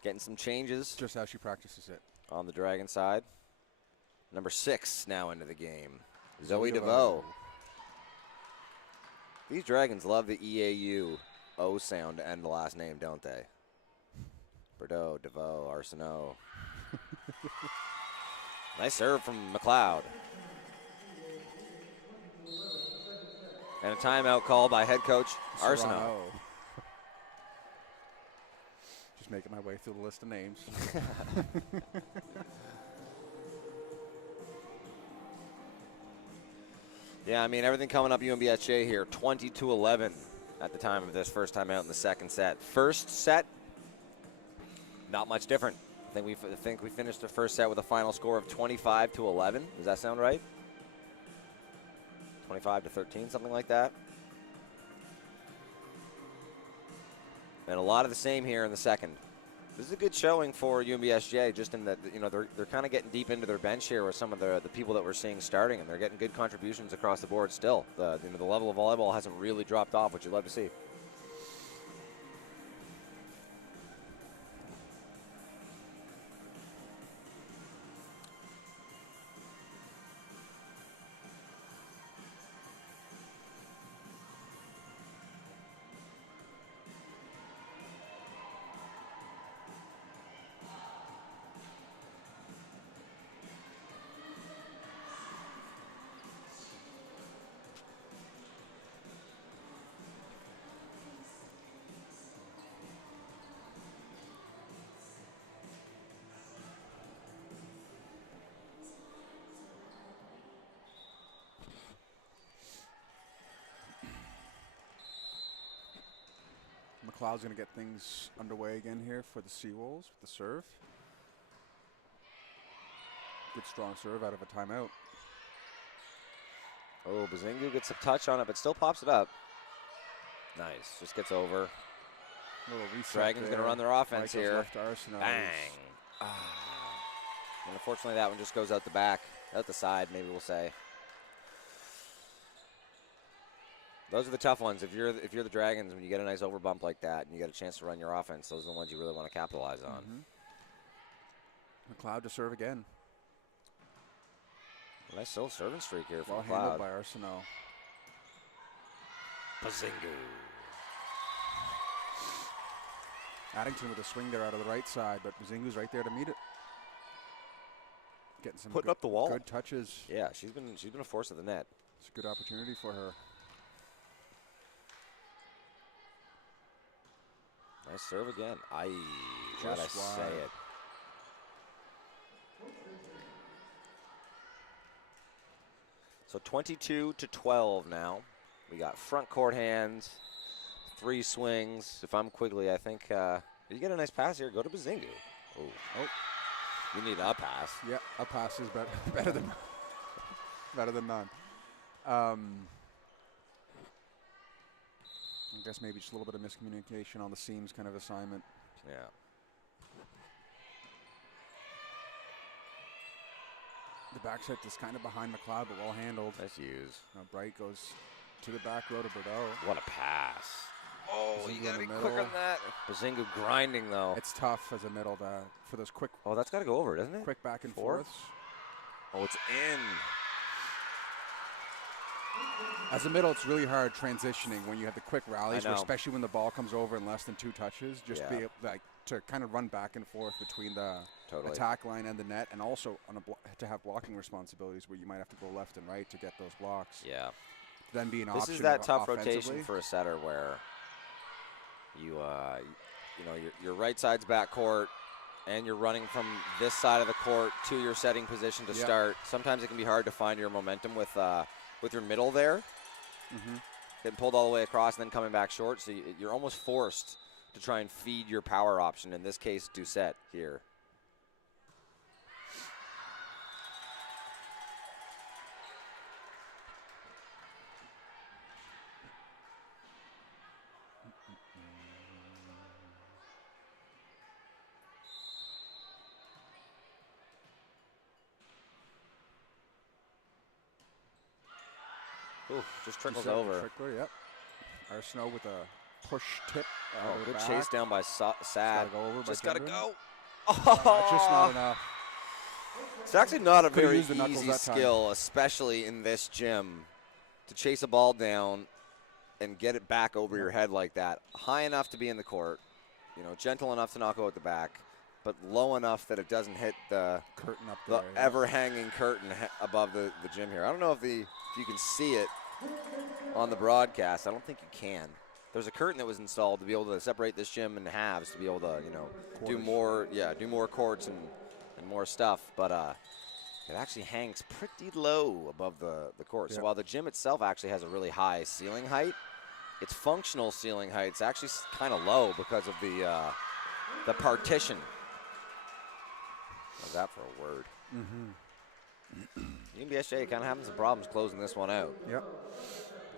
Getting some changes. Just how she practices it. On the Dragon side. Number 6 now into the game. Zoe DeVoe. These Dragons love the EAU O sound to end the last name, don't they? Bordeaux, DeVoe, Arsenault. Nice serve from McLeod. And a timeout call by head coach Arsenault. Just making my way through the list of names. Yeah, I mean, everything coming up UNBSJ here. 20-11 at the time of this first time out in the second set. First set, not much different. I think we finished the first set with a final score of 25-11. Does that sound right? 25-13, something like that. And a lot of the same here in the second. This is a good showing for UNBSJ, just in that, you know, they're kind of getting deep into their bench here with some of the people that we're seeing starting, and they're getting good contributions across the board still. The level of volleyball hasn't really dropped off, which you'd love to see. McLeod's going to get things underway again here for the Seawolves with the serve. Good strong serve out of a timeout. Oh, Bazingu gets a touch on it, but still pops it up. Nice. Just gets over. Little reset. Dragons going to run their offense here. Left to Arsenault. Bang. And unfortunately, that one just goes out the back, out the side, maybe we'll say. Those are the tough ones. If you're the Dragons, when you get a nice over bump like that and you get a chance to run your offense, those are the ones you really want to capitalize on. McLeod to serve again. Nice little serving streak here for Well McLeod. handled by Arsenault. Bazingu. Addington with a swing there out of the right side, but Bazingu's right there to meet it. Getting some Putting up the wall. Good touches. Yeah, she's been a force at the net. It's a good opportunity for her. Nice serve again. Glad I say it. So 22-12 now. We got front court hands, 3 swings. If I'm Quigley, I think you get a nice pass here. Go to Bazingu. Oh, you need a pass. Yeah, a pass is better than none. I guess maybe just a little bit of miscommunication on the seams kind of assignment. Yeah. The back set is kind of behind McLeod, but well handled. Nice use. Now Bright goes to the back row to Bordeaux. What a pass. Oh, Bazingu you got to in be the quicker middle. than that. Bazingu grinding, though. It's tough as a middle for those quick Oh, that's got to go over, doesn't it? quick back and Fourth? forths. Oh, it's in. As a middle, it's really hard transitioning when you have the quick rallies, I know. especially when the ball comes over in less than 2 touches. Just Yeah. be able, to kind of run back and forth between the Totally. attack line and the net, and also to have blocking responsibilities where you might have to go left and right to get those blocks. Yeah. Then be an This option. is that tough offensively. rotation for a setter where your right side's back court and you're running from this side of the court to your setting position to Yep. start. Sometimes it can be hard to find your momentum with your middle there. Getting pulled all the way across and then coming back short, so you're almost forced to try and feed your power option, in this case Doucette here. Ooh, just trickles Doucette, over. Trickler, yep. Arsenault with a push tip. Oh, out of the good back. chase down by Sad. Go over by Just gotta Gendron. go. Just not enough. It's actually not a Could've very used the knuckles easy that time. skill, especially in this gym, to chase a ball down and get it back over your head like that. High enough to be in the court, gentle enough to not go at the back, but low enough that it doesn't hit the Curtain up there. yeah. ever-hanging curtain above the gym here. I don't know if you can see it on the broadcast. I don't think you can. There's a curtain that was installed to be able to separate this gym in halves to be able to, do more courts and more stuff. But it actually hangs pretty low above the court. So Yeah. while the gym itself actually has a really high ceiling height, its functional ceiling height is actually kind of low because of the partition. How's that for a word? UNBSJ kind of having some problems closing this one out. Yep.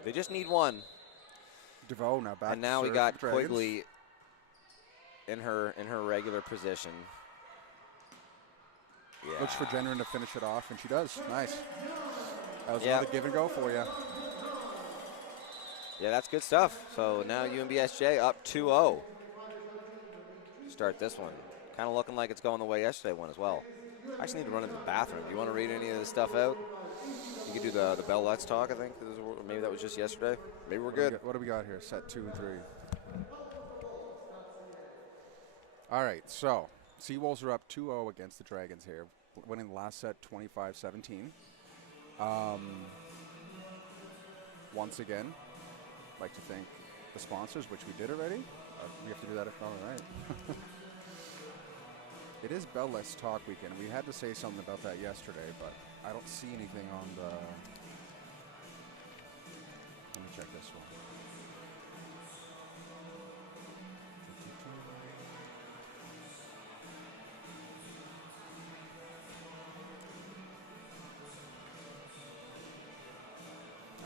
They just need one. DeVoe now back. And now to we serve got for the Dragons. Quigley in her regular position. Yeah. Looks for Gendron to finish it off, and she does. Nice. That was Yeah. another give and go for you. Yeah, that's good stuff. So now UNBSJ up 2-0. Start this one. Kind of looking like it's going the way yesterday went as well. I actually need to run into the bathroom. Do you want to read any of this stuff out? You could do the Bell Let's Talk, I think. Maybe that was just yesterday. Maybe we're good. What do we got here? Set 2 and 3. All right, so Seawolves are up 2-0 against the Dragons here, winning the last set 25-17. Once again, I'd like to thank the sponsors, which we did already. We have to do that. All right. It is Bell Let's Talk weekend. We had to say something about that yesterday, but I don't see anything on the... Let me check this one.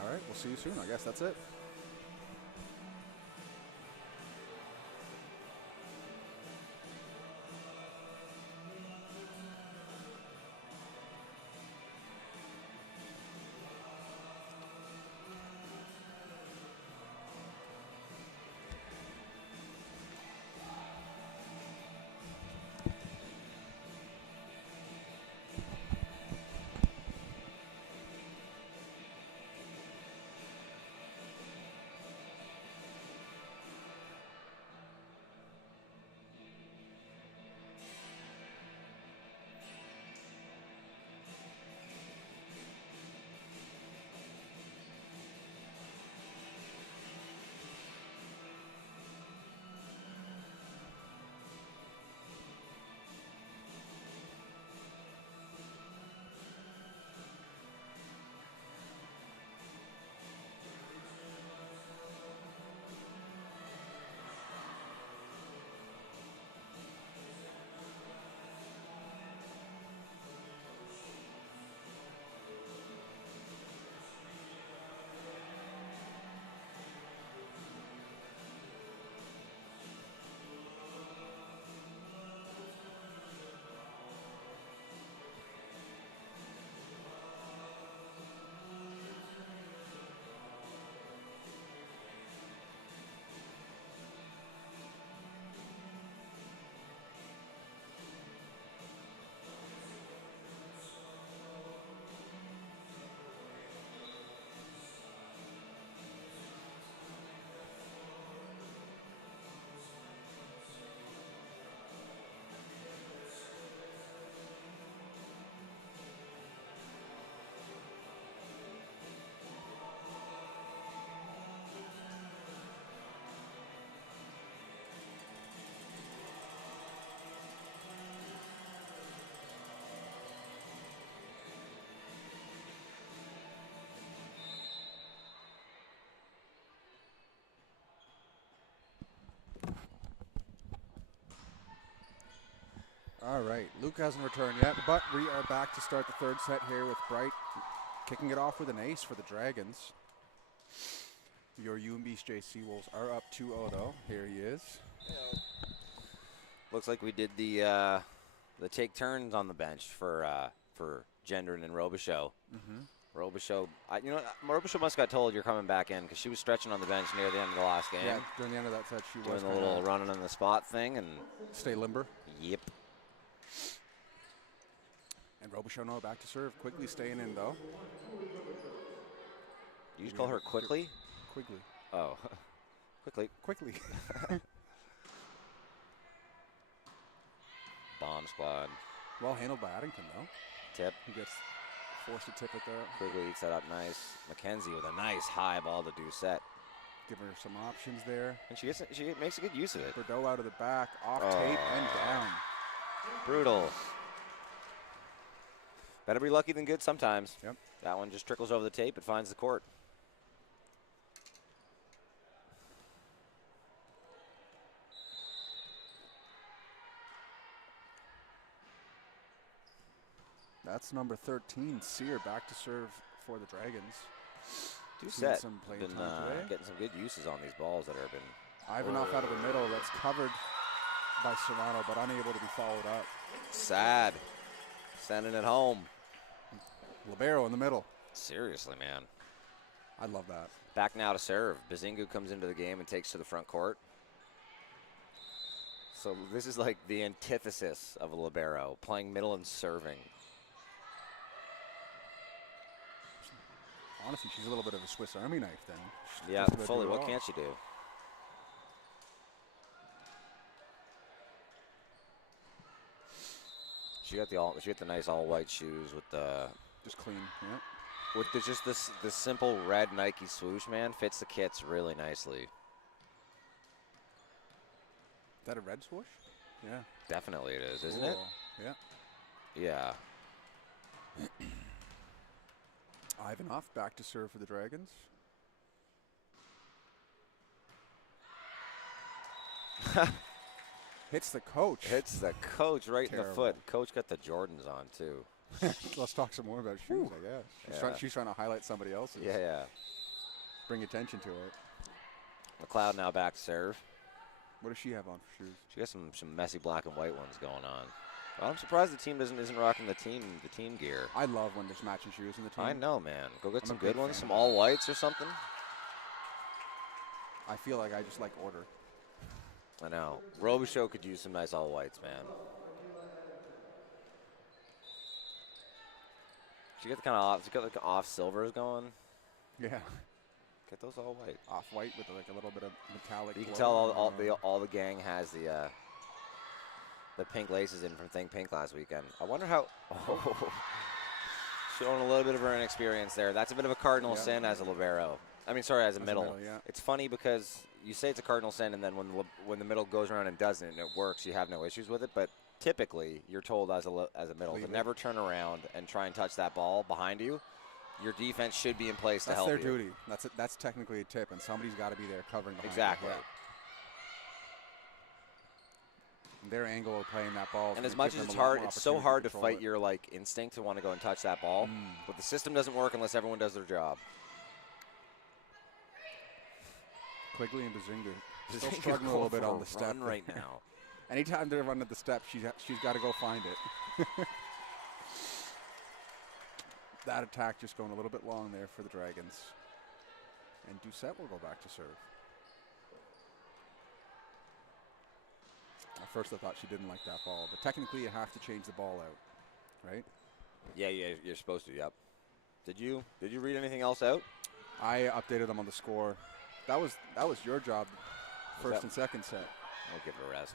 All right, we'll see you soon. I guess that's it. All right, Luke hasn't returned yet, but we are back to start the third set here with Bright kicking it off with an ace for the Dragons. Your UNBSJ Seawolves are up 2-0 though. Here he is. Looks like we did the take turns on the bench for Gendron and Robichaux. Robichaux, Robichaux must have got told you're coming back in because she was stretching on the bench near the end of the last game. Yeah, during the end of that set, she was doing a little running on the spot thing and stay limber. Yep. And Robichaux now back to serve, quickly staying in though. You just call her quickly? Quickly. Oh, quickly. Quickly. Bomb squad. Well handled by Addington though. Tip. He gets forced to tip it there. Quigley eats that up nice. Mackenzie with a nice high ball to do set. Give her some options there. And she makes a good use of it. Bordeaux out of the back, off tape and down. Brutal. Better be lucky than good sometimes. Yep. That one just trickles over the tape. It finds the court. That's number 13, Sear, back to serve for the Dragons. Doucette some playing been time today. getting some good uses on these balls that have been. Ivanoff out of the middle, that's covered by Serrano, but unable to be followed up. Sad. Sending it home. Libero in the middle. Seriously, man. I love that. Back now to serve. Bazingu comes into the game and takes to the front court. So this is like the antithesis of a libero, playing middle and serving. Honestly, she's a little bit of a Swiss Army knife then. Yeah, fully. What can't she do? She got the nice all white shoes with the just clean, yeah. With just this simple red Nike swoosh, man, fits the kits really nicely. Is that a red swoosh? Yeah. Definitely it is, isn't it? Yeah. Yeah. Ivanoff back to serve for the Dragons. Hits the coach. Hits the coach right in the Terrible. foot. Coach got the Jordans on, too. Let's talk some more about shoes, I guess. She's trying to highlight somebody else's. Yeah. Bring attention to it. McLeod now back to serve. What does she have on for shoes? She got some messy black and white ones going on. Well, I'm surprised the team isn't rocking the team gear. I love when there's matching shoes in the team. I know, man. Go get some a good big ones, fan. some all whites or something. I feel like I just like order. I know. Robichaux could use some nice all whites, man. She got like off silvers going. Yeah. Get those all white. Off white with like a little bit of metallic. You can glow. tell all the gang has the pink laces in from Think Pink last weekend. I wonder how. Oh, showing a little bit of her inexperience there. That's a bit of a cardinal sin as a libero. I mean, sorry, as a middle. Yeah. It's funny because you say it's a cardinal sin, and then when the middle goes around and doesn't, and it works, you have no issues with it. But typically, you're told as a middle to never turn around and try and touch that ball behind you. Your defense should be in place to help you. That's their duty. That's technically a tip, and somebody's got to be there covering behind. Exactly. Their angle of playing that ball. And as much as it's hard, it's so hard to fight your instinct to want to go and touch that ball. But the system doesn't work unless everyone does their job. Quigley and Bazinga still struggling a little bit on the step right now. Anytime they're running the step, she's got to go find it. That attack just going a little bit long there for the Dragons. And Doucette will go back to serve. At first I thought she didn't like that ball, but technically you have to change the ball out, right? Yeah, you're supposed to. Yep. Did you read anything else out? I updated them on the score. That was your job, first and second set. I'll give it a rest.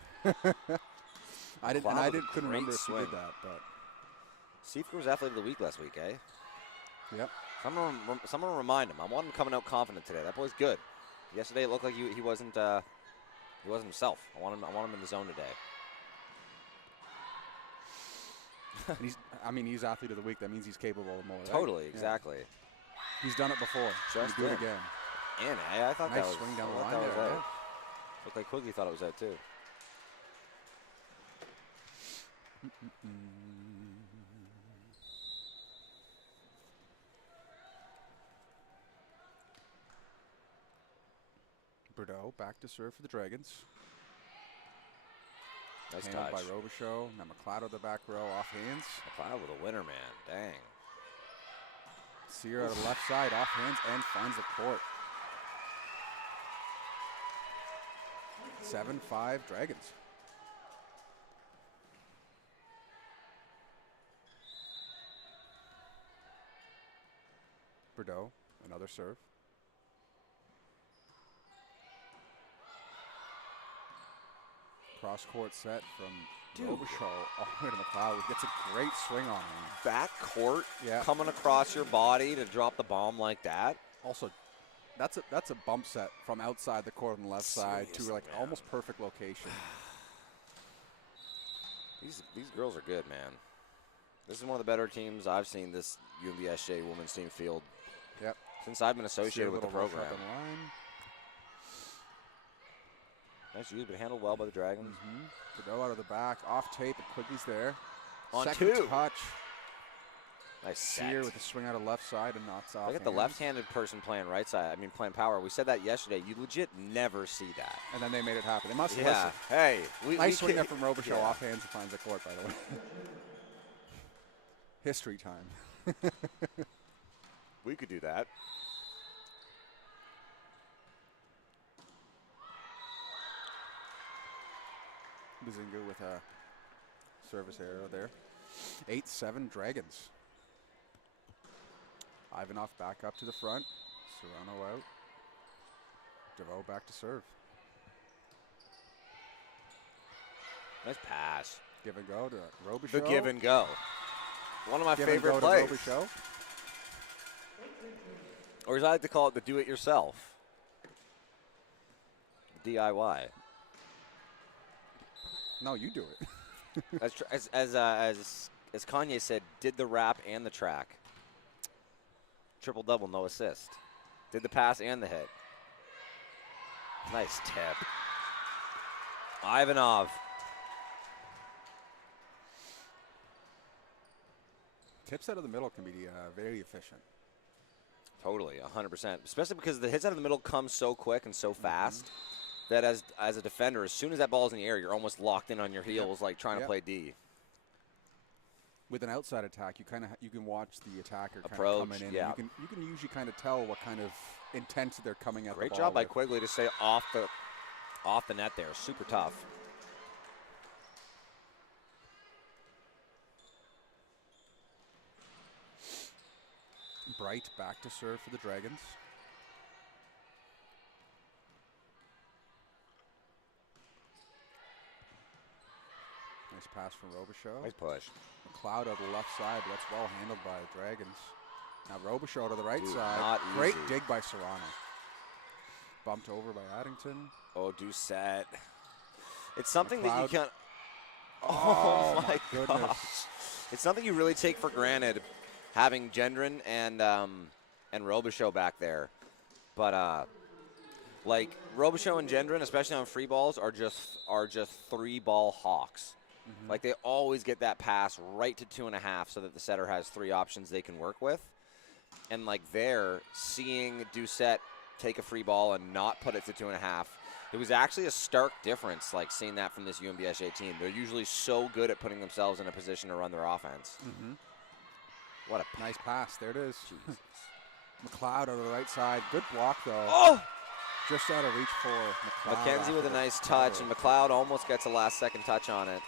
I couldn't remember if she did that, but Seifert was athlete of the week last week, eh? Yep. Someone remind him. I want him coming out confident today. That boy's good. Yesterday it looked like he wasn't himself. I want him in the zone today. And he's athlete of the week. That means he's capable of more. Right? Totally, Yeah. exactly. He's done it before. Just do it did. again. And I thought Nice that was swing down the I thought line that was there, out. yeah. Looked like Quigley thought it was out too. Bordeaux back to serve for the Dragons. Nice Handled touch. by Robichaud. Now McLeod the back row, off hands. McLeod with a winner, man. Dang. Sear out of the left side, off hands, and finds the court. 7-5 Dragons. Bordeaux, another serve. Cross court set from Robichaud all the way to McLeod. Gets a great swing on him. Back court, Yeah. coming across your body to drop the bomb like that. Also, that's a bump set from outside the court on the left side to Seriously, like man. almost perfect location. These girls are good, man. This is one of the better teams I've seen this UNBSJ women's team field Yep. since I've been See a associated with the little rush up program. and line. Nice use, but handled well by the Dragons. Bordeaux out of the back, off tape, and Quigley's there. On Second two. touch. Nice Sear set. with the swing out of left side and knocks off. Look at the hands. left-handed person playing right side. I mean, playing power. We said that yesterday. You legit never see that. And then they made it happen. They must Yeah. listen. Hey. Nice swing there can- from Robichaud, Yeah. off hands and finds the court, by the way. History time. We could do that. Bazinga with a service arrow there. 8-7 Dragons. Ivanov back up to the front. Serrano out. DeVoe back to serve. Nice pass. Give and go to Robichaud. The give and go. One of my Give and favorite go plays. to Robichaud. Or as I like to call it, the do-it-yourself. DIY. No, you do it. As Kanye said, did the rap and the track. Triple-double, no assist. Did the pass and the hit. Nice tip. Ivanov. Tips out of the middle can be very efficient. Totally, 100%. Especially because the hits out of the middle come so quick and so fast that as a defender, as soon as that ball's in the air, you're almost locked in on your heels, like trying to play D. With an outside attack, you can watch the attacker kind Approach, of coming in. yeah. You can usually kind of tell what kind of intent they're coming at. Great the ball job by with. Quigley to stay off the net there. Super tough. Bright back to serve for the Dragons. Nice pass from Robichaud. Nice push. McLeod out the left side, but that's well handled by the Dragons. Now Robichaud to the right Dude, side. not Great easy. dig by Serrano. Bumped over by Addington. Oh, Doucette. It's something that you McLeod. can't. Oh, my goodness. gosh. It's something you really take for granted, having Gendron and Robichaud back there. But like Robichaud and Gendron, especially on free balls, are just three ball hawks. Like they always get that pass right to 2.5, so that the setter has three options they can work with. And like there, seeing Doucette take a free ball and not put it to 2.5. It was actually a stark difference, like seeing that from this UNBSJ team. They're usually so good at putting themselves in a position to run their offense. What a Nice pass. There it is. McLeod out of the right side. Good block, though. oh! Just out of reach for McLeod. McKenzie with a after nice the touch, cover. and McLeod almost gets a last-second touch on it.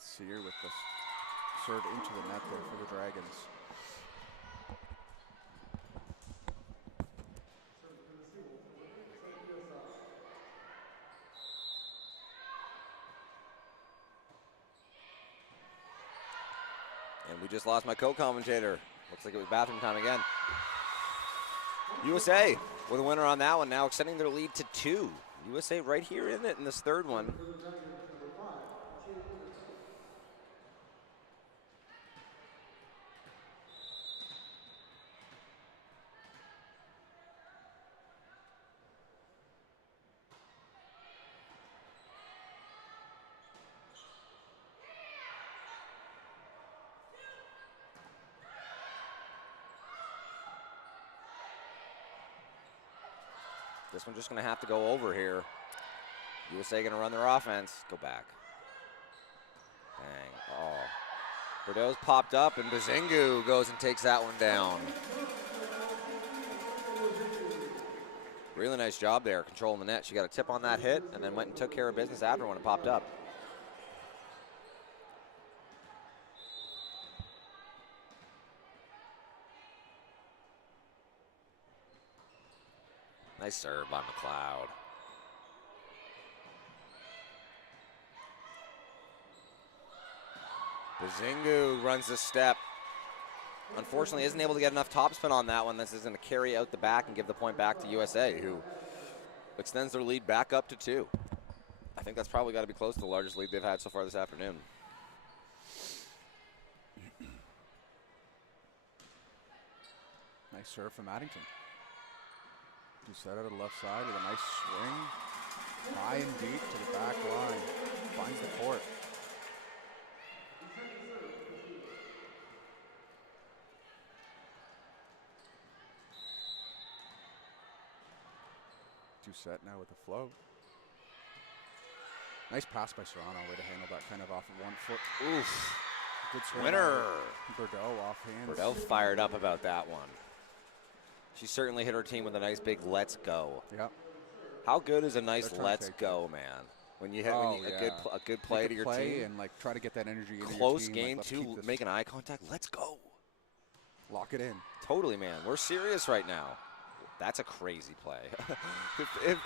Sear with the serve into the net there for the Dragons. And we just lost my co-commentator. Looks like it was bathroom time again. USA with a winner on that one, now extending their lead to 2. USA right here in it in this third one. This one's just going to have to go over here. USA going to run their offense. Go back. Dang. Oh. Bordeaux's popped up, and Bazingu goes and takes that one down. Really nice job there, controlling the net. She got a tip on that hit, and then went and took care of business after when it popped up. Nice serve by McLeod. Bazingu runs the step. Unfortunately, isn't able to get enough topspin on that one. This is going to carry out the back and give the point back to USA, who extends their lead back up to 2. I think that's probably got to be close to the largest lead they've had so far this afternoon. Nice serve from Addington. Doucette out of the left side with a nice swing. High and deep to the back line. Finds the court. Doucette now with the flow. Nice pass by Serrano. Way to handle that kind of off of 1 foot. Oof. Good swing. Winner. Bordeaux off hands. Bordeaux fired up about that one. She certainly hit her team with a nice big let's go. Yep. How good is a nice They're let's take go, man? When you hit a good play to your team. And like try to get that energy into Close your team. game, like, too, making eye contact. Let's go. Lock it in. Totally, man. We're serious right now. That's a crazy play.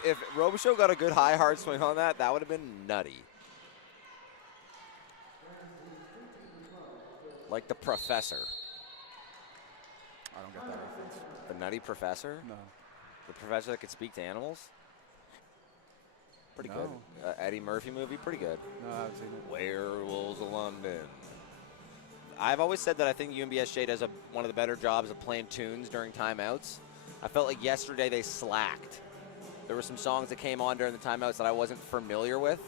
if Robichaud got a good high hard swing on that, that would have been nutty. Like the professor. I don't get that reference. The nutty professor? No. The professor that could speak to animals? Pretty No. good. Eddie Murphy movie, pretty good. No, I haven't seen it. Werewolves of London. I've always said that I think UNBSJ does one of the better jobs of playing tunes during timeouts. I felt like yesterday they slacked. There were some songs that came on during the timeouts that I wasn't familiar with.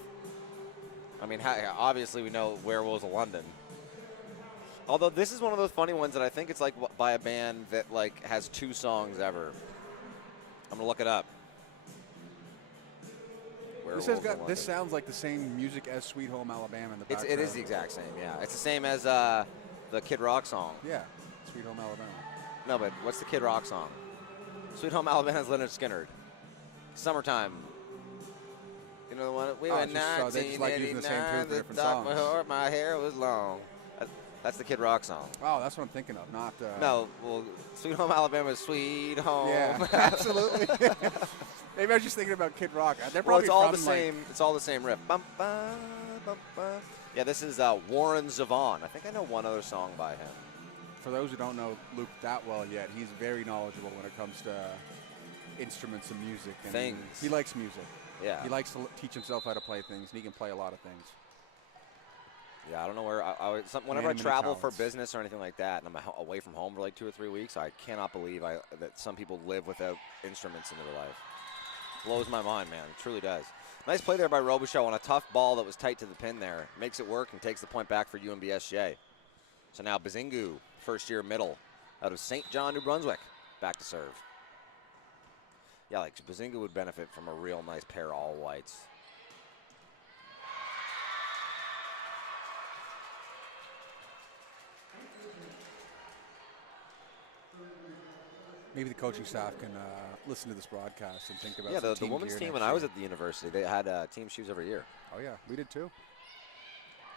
I mean, obviously we know Werewolves of London. Although this is one of those funny ones that I think it's like by a band that like has 2 songs ever. I'm gonna look it up. This sounds like the same music as Sweet Home Alabama in the background. It is the exact same, yeah. It's the same as the Kid Rock song. Yeah, Sweet Home Alabama. No, but what's the Kid Rock song? Sweet Home Alabama's Leonard Skinner. Summertime. You know the one? We were 1989, they just like using the same tune for different songs. My hair was long. That's the Kid Rock song. Oh, that's what I'm thinking of, not... No, well, Sweet Home Alabama is Sweet Home. Yeah, absolutely. Maybe I was just thinking about Kid Rock. They're probably it's all the same. It's all the same riff. Bum, bum, bum, bum. Yeah, this is Warren Zevon. I think I know one other song by him. For those who don't know Luke that well yet, he's very knowledgeable when it comes to instruments and music. And things. He likes music. Yeah. He likes to teach himself how to play things, and he can play a lot of things. Yeah, I don't know where whenever I travel for business or anything like that, and I'm away from home for like 2 or 3 weeks, I cannot believe that some people live without instruments in their life. Blows my mind, man. It truly does. Nice play there by Robichaud on a tough ball that was tight to the pin there. Makes it work and takes the point back for UNBSJ. So now Bazingu, first-year middle, out of St. John, New Brunswick, back to serve. Yeah, like Bazingu would benefit from a real nice pair of all whites. Maybe the coaching staff can listen to this broadcast and think about the women's team when I was at the university, they had team shoes every year. Oh, yeah, we did too.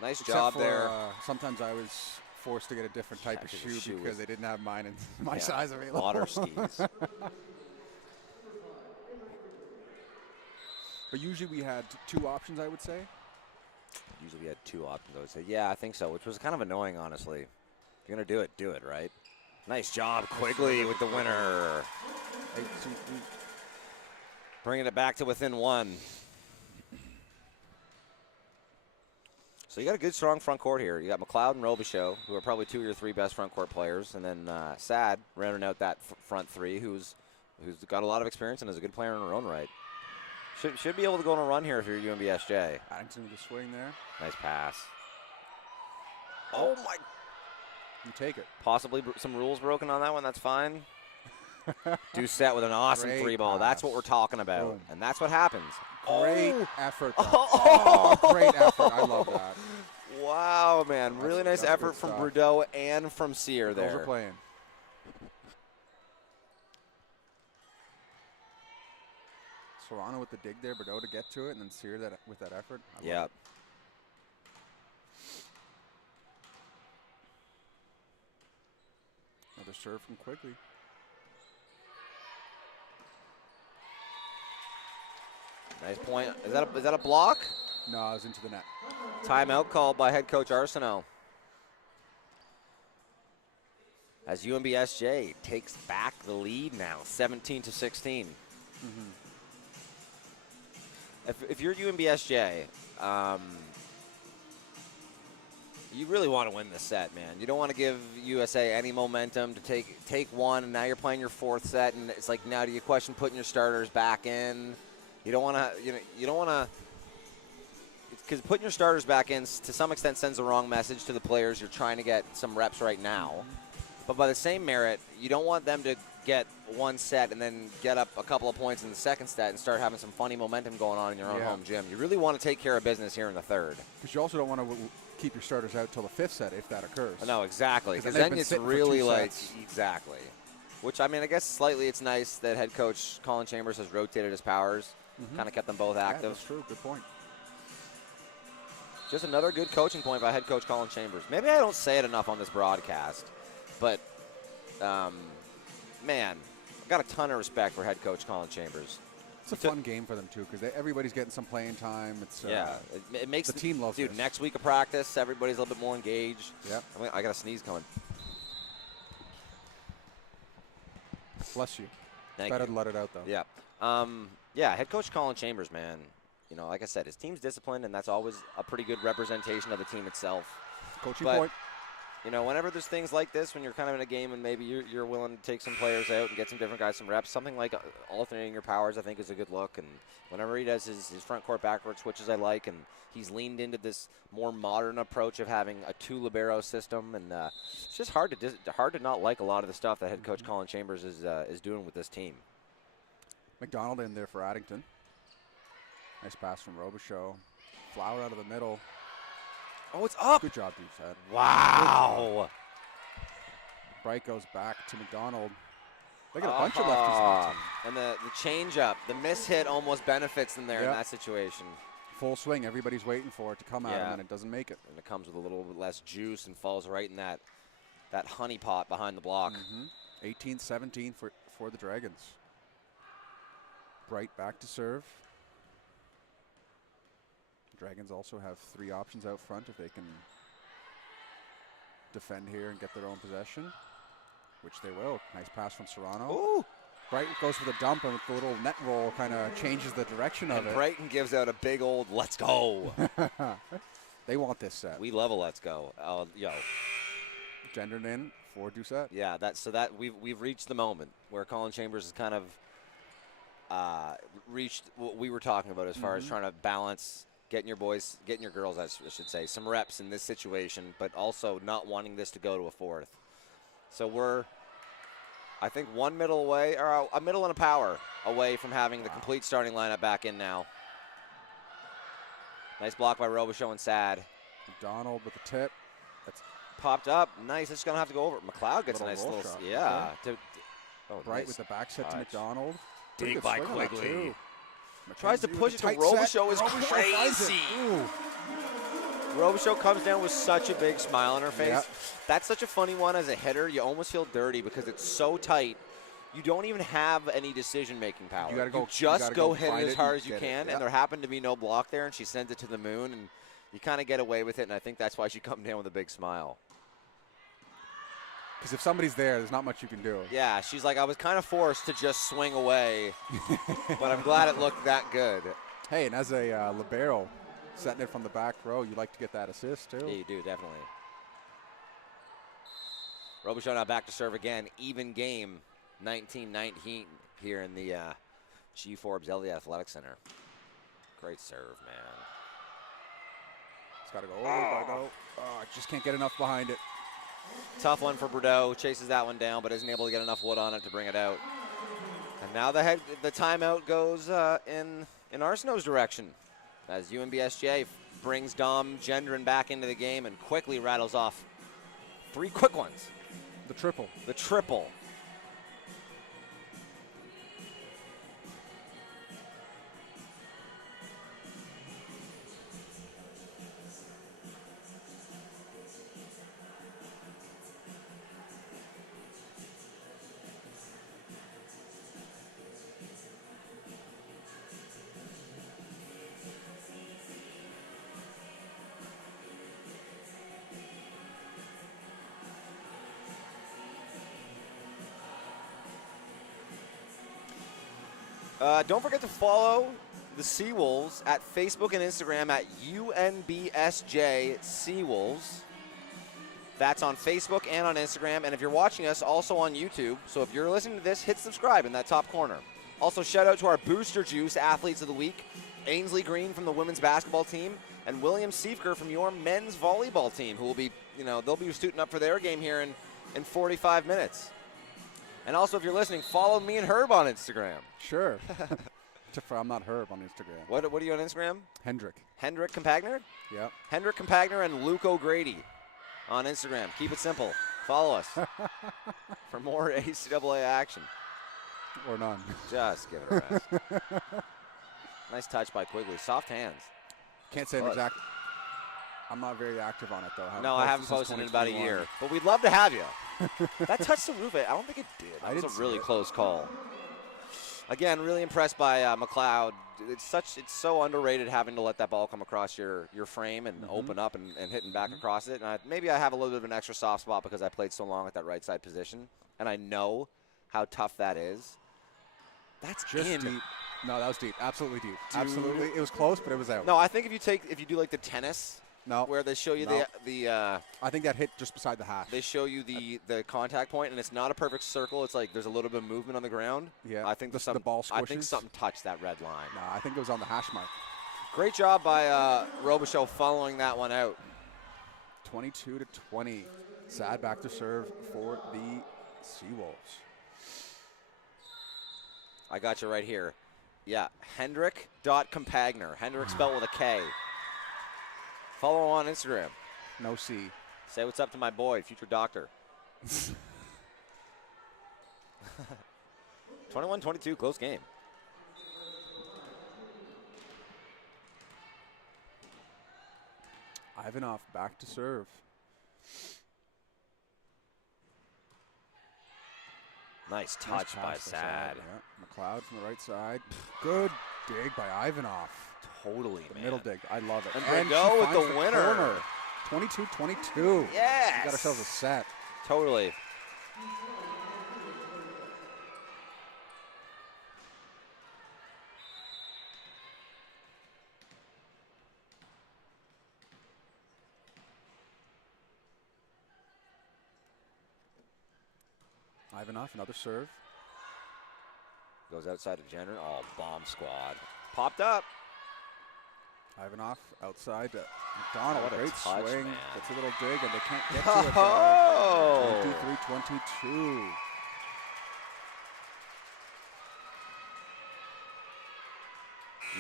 Nice job there. Sometimes I was forced to get a different type of shoe because they didn't have mine in my size available. Water skis. But usually we had 2 options, I would say. Usually we had 2 options, I would say. Yeah, I think so, which was kind of annoying, honestly. If you're going to do it, right? Nice job, Quigley with the winner. Bringing it back to within 1. So you got a good, strong front court here. You got McLeod and Robichaud, who are probably 2 of your 3 best front court players, and then Sad rounding out that front 3, who's got a lot of experience and is a good player in her own right. Should be able to go on a run here if you're UNBSJ. Addington with the swing there. Nice pass. Oh my! You take it. Possibly some rules broken on that one. That's fine. Do set with an awesome Great 3-ball. That's what pass. we're talking about. Boom. And that's what happens. Great Oh! effort. Oh, great effort. I love that. Wow, man. Really nice that's effort good from stuff. Bordeaux and from Sear Those are there. playing. Serrano with the dig there, Bordeaux to get to it, and then Sear that with that effort. I love Yep. it. Another serve from Quigley. Nice point. Is that a block? No, it was into the net. Timeout called by head coach Arsenault. As UNBSJ takes back the lead now, 17-16. If you're UNBSJ, you really want to win this set, man. You don't want to give USA any momentum to take one, and now you're playing your fourth set, and it's like, now do you question putting your starters back in? You don't want to, you don't want to, because putting your starters back in to some extent sends the wrong message to the players you're trying to get some reps right now. But by the same merit, you don't want them to get one set and then get up a couple of points in the second set and start having some funny momentum going on in your own home gym. You really want to take care of business here in the third. Because you also don't want to keep your starters out till the fifth set if that occurs. No, exactly. Because they've then been it's sitting for really 2 like, sets. exactly. Which, I mean, I guess slightly it's nice that head coach Colin Chambers has rotated his powers, kind of kept them both Yeah, active. that's true. Good point. Just another good coaching point by head coach Colin Chambers. Maybe I don't say it enough on this broadcast, but, man, I've got a ton of respect for head coach Colin Chambers. It's a fun game for them, too, because everybody's getting some playing time. It's it makes the team loves dude, this. next week of practice, everybody's a little bit more engaged. Yep. I got a sneeze coming. Bless you. Thank Better you. to let it out, though. Yeah. Head coach Colin Chambers, man, you know, like I said, his team's disciplined, and that's always a pretty good representation of the team itself. Coaching But, point. you know, whenever there's things like this, when you're kind of in a game and maybe you're willing to take some players out and get some different guys some reps, something like alternating your powers I think is a good look. And whenever he does his front court backward switches, I like, and he's leaned into this more modern approach of having a 2 libero system, and it's just hard to not like a lot of the stuff that head coach Colin Chambers is doing with this team. McDonald in there for Addington. Nice pass from Robichaud. Flower out of the middle. Oh, it's up. Good job, Deep. Wow. Bright goes back to McDonald. They got a bunch of lefties on that team. And the change up, the miss hit almost benefits them there in Yep. that situation. Full swing. Everybody's waiting for it to come at him, and it doesn't make it. And it comes with a little bit less juice and falls right in that honey pot behind the block. 18-17 for the Dragons. Bright back to serve. Dragons also have 3 options out front if they can defend here and get their own possession, which they will. Nice pass from Serrano. Ooh. Brighton goes for the dump, and with the little net roll kind of changes the direction of And it. Brighton gives out a big old let's go. They want this set. We love a let's go. Yo. Gendered in for Doucette. Yeah, we've reached the moment where Colin Chambers has kind of reached what we were talking about as far as trying to balance getting your girls, I should say, some reps in this situation, but also not wanting this to go to a fourth. So we're, I think, one middle away, or a middle and a power away from having the complete starting lineup back in now. Nice block by Robichaud and Sad. McDonald with the tip. That's Popped up. Nice. It's going to have to go over. McLeod gets a nice roll little, shot. yeah. Bright Nice with the back set to touch. McDonald. Dig Pretty good by swing on that, Quigley. too. Tries to McKenzie push with it a to tight set. Robichaud is finds it. crazy. Ooh. Robichaud comes down with such a big smile on her face. Yep. That's such a funny one as a hitter. You almost feel dirty because it's so tight. You don't even have any decision-making power. You gotta go- just you gotta go go hit find it as it hard and as you get it. can, Yep. and there happened to be no block there, and she sends it to the moon, and you kind of get away with it, and I think that's why she come down with a big smile. Because if somebody's there, there's not much you can do. Yeah, she's like, I was kind of forced to just swing away, but I'm glad it looked that good. Hey, and as a libero, setting it from the back row, you like to get that assist, too. Yeah, you do, definitely. Robichaud now back to serve again. Even game, 19-19 here in the G. Forbes Elliott Athletic Center. Great serve, man. It's got to go over, Bordeaux. Oh, just can't get enough behind it. Tough one for Bordeaux. Chases that one down, but isn't able to get enough wood on it to bring it out. And now the timeout goes in Arsenault's direction as UNBSJ brings Dom Gendron back into the game and quickly rattles off 3 quick ones. The triple. The triple. Don't forget to follow the Seawolves at Facebook and Instagram at UNBSJ Seawolves. That's on Facebook and on Instagram. And if you're watching us, also on YouTube. So if you're listening to this, hit subscribe in that top corner. Also, shout out to our Booster Juice Athletes of the Week, Ainsley Green from the women's basketball team, and William Siefker from your men's volleyball team, who will be, they'll be suiting up for their game here in 45 minutes. And also, if you're listening, follow me and Herb on Instagram. Sure. I'm not Herb on Instagram. What are you on Instagram? Hendrick. Hendrick Compagner? Yep. Hendrick Compagner and Luke O'Grady on Instagram. Keep it simple. Follow us for more ACAA action. Or none. Just give it a rest. Nice touch by Quigley. Soft hands. Can't say an exact. I'm not very active on it, though. I haven't posted in about a year. But we'd love to have you. That touched the roof. I don't think it did. That was a really close call. Again, really impressed by McLeod. It's so underrated having to let that ball come across your frame and open up and hitting back across it. And maybe I have a little bit of an extra soft spot because I played so long at that right side position, and I know how tough that is. That's just in. Deep. No, that was deep. Absolutely deep. Absolutely. It was close, but it was out. No, I think if you do like the tennis. No. Where they show you the I think that hit just beside the hash. They show you the contact point, and it's not a perfect circle. It's like there's a little bit of movement on the ground. Yeah. I think the ball squishes. I think something touched that red line. No, I think it was on the hash mark. Great job by Robichaux following that one out. 22-20. Sad back to serve for the Seawolves. I got you right here. Yeah, Hendrick.Compagner. Hendrick spelled with a K. Follow on Instagram. No C. Say what's up to my boy, future doctor. 21-22, close game. Ivanov back to serve. Nice touch by Sad. Yeah. McLeod from the right side. Good dig by Ivanov. Totally, the middle dig. I love it. And go with the winner. 22-22. Yes. We got ourselves a set. Totally. Ivanov, another serve. Goes outside of Jenner. Oh, bomb squad. Popped up. Ivanov outside to McDonald. What a great touch, swing. man. Gets a little dig, and they can't get to it. Oh! 23-22.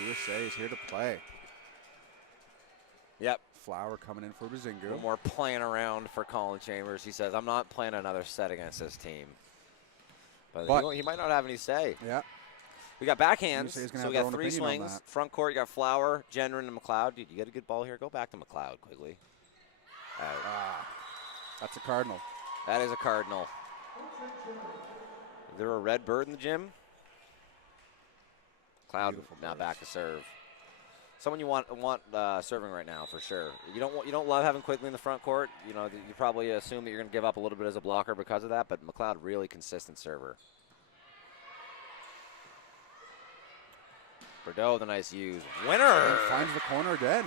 USA is here to play. Yep. Flower coming in for Bazinga. One more playing around for Colin Chambers. He says, I'm not playing another set against this team. But he might not have any say. Yeah. We got backhands, so we got 3 swings. Front court, you got Flower, Gendron, and McLeod. Dude, you get a good ball here. Go back to McLeod quickly. That's a cardinal. That is a cardinal. Is there a red bird in the gym? McLeod now back to serve. Someone you want serving right now for sure. You don't love having Quigley in the front court. You probably assume that you're going to give up a little bit as a blocker because of that. But McLeod really consistent server. Bordeaux, the nice use. Winner! And finds the corner again.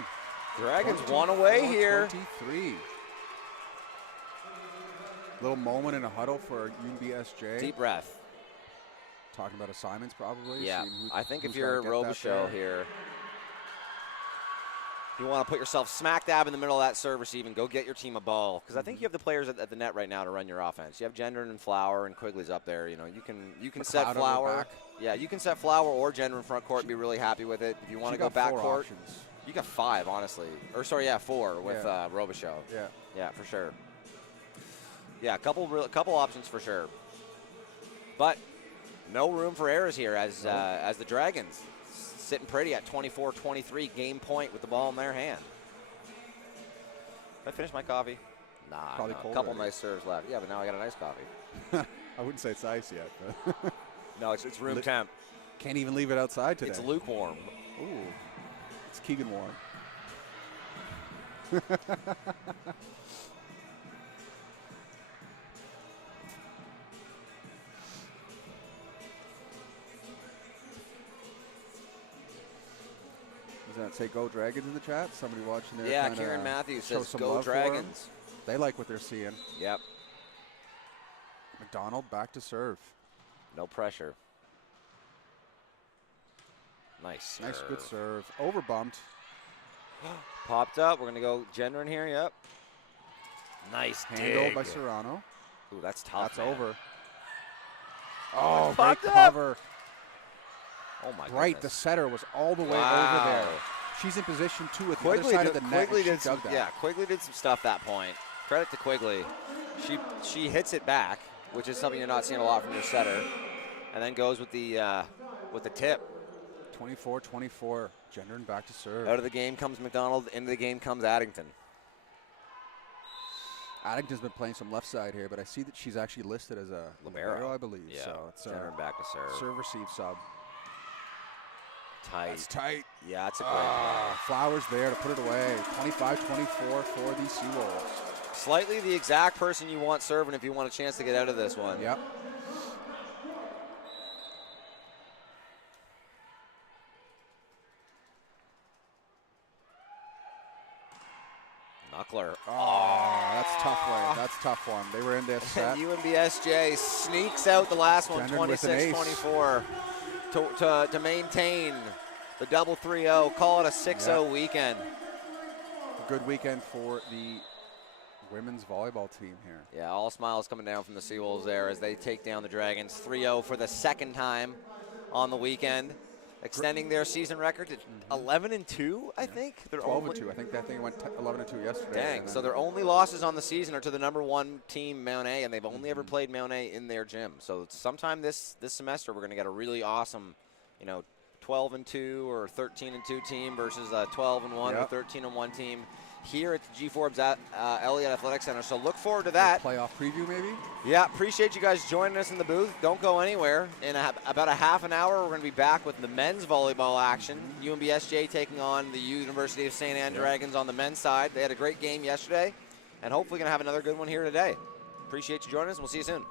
Dragons one away here. 23. Little moment in a huddle for UNBSJ. Deep breath. Talking about assignments probably. Yeah, I think if you're Robichaux here. You want to put yourself smack dab in the middle of that serve receive and go get your team a ball. Because I think you have the players at the net right now to run your offense. You have Gendron and Flower and Quigley's up there. You know, you can set McLeod over Flower. back. Yeah, you can set Flower or Gendron in front court and be really happy with it. If you want to go back court, options. you got 5, honestly. Or sorry, yeah, 4 with Robichaux. Yeah. Yeah, for sure. Yeah, a couple options for sure. But no room for errors here as the Dragons sitting pretty at 24-23, game point with the ball in their hand. Did I finish my coffee? Nah, Probably no, cold a couple already. nice serves left. Yeah, but now I got a nice coffee. I wouldn't say it's ice yet. But No, it's room temp. can't even leave it outside today. It's lukewarm. Ooh, it's Keegan warm. Does that say Go Dragons in the chat? Somebody watching there? Yeah, Kieran Matthews show says some Go love for 'em. Dragons. They like what they're seeing. Yep, McDonald back to serve. no pressure. Nice. Nice, good serve. serve. Overbumped. Popped up. We're going to go Gendron here. Yep. Nice Handled dig. by Serrano. Ooh, that's tough. That's man. over. Oh, great Popped up. cover. Oh, my Bright, the goodness. setter, was all the way Wow. over there. She's in position 2 at the Quigley other side did, of the net. Quigley and she did some, dug that. yeah, Quigley did some stuff that point. Credit to Quigley. She hits it back, which is something you're not seeing a lot from your setter, and then goes with the tip. 24-24. Gendron back to serve. Out of the game comes McDonald. Into the game comes Addington. Addington's been playing some left side here, but I see that she's actually listed as a Libero. I believe. Yeah. So it's Gendron back to serve. serve-receive sub. Tight. That's tight. Yeah, that's a great play. Flowers there to put it away. 25-24 for the Seawolves. Slightly the exact person you want serving if you want a chance to get out of this one. Yep. Knuckler. Oh, that's tough one. That's tough one. They were in this set. UNBSJ sneaks out the last one, Gendron with an ace. 26-24, to maintain the double 3-0. Call it a 6-0 weekend. A good weekend for the women's volleyball team here. Yeah, all smiles coming down from the Seawolves there as they take down the Dragons 3-0 for the second time on the weekend, extending their season record to 11-2, I think. They're 12-2. I think that thing went 11-2 yesterday. Dang, and so then- their only losses on the season are to the #1 team, Mount A, and they've only ever played Mount A in their gym. So sometime this semester we're going to get a really awesome, 12-2 or 13-2 team versus a 12-1 Yep. or 13-1 team here at the G. Forbes Elliott Athletic Center. So look forward to that. Playoff preview, maybe? Yeah, appreciate you guys joining us in the booth. Don't go anywhere. In about a half an hour, we're going to be back with the men's volleyball action. UNBSJ taking on the University of St. Anne Dragons on the men's side. They had a great game yesterday, and hopefully going to have another good one here today. Appreciate you joining us, and we'll see you soon.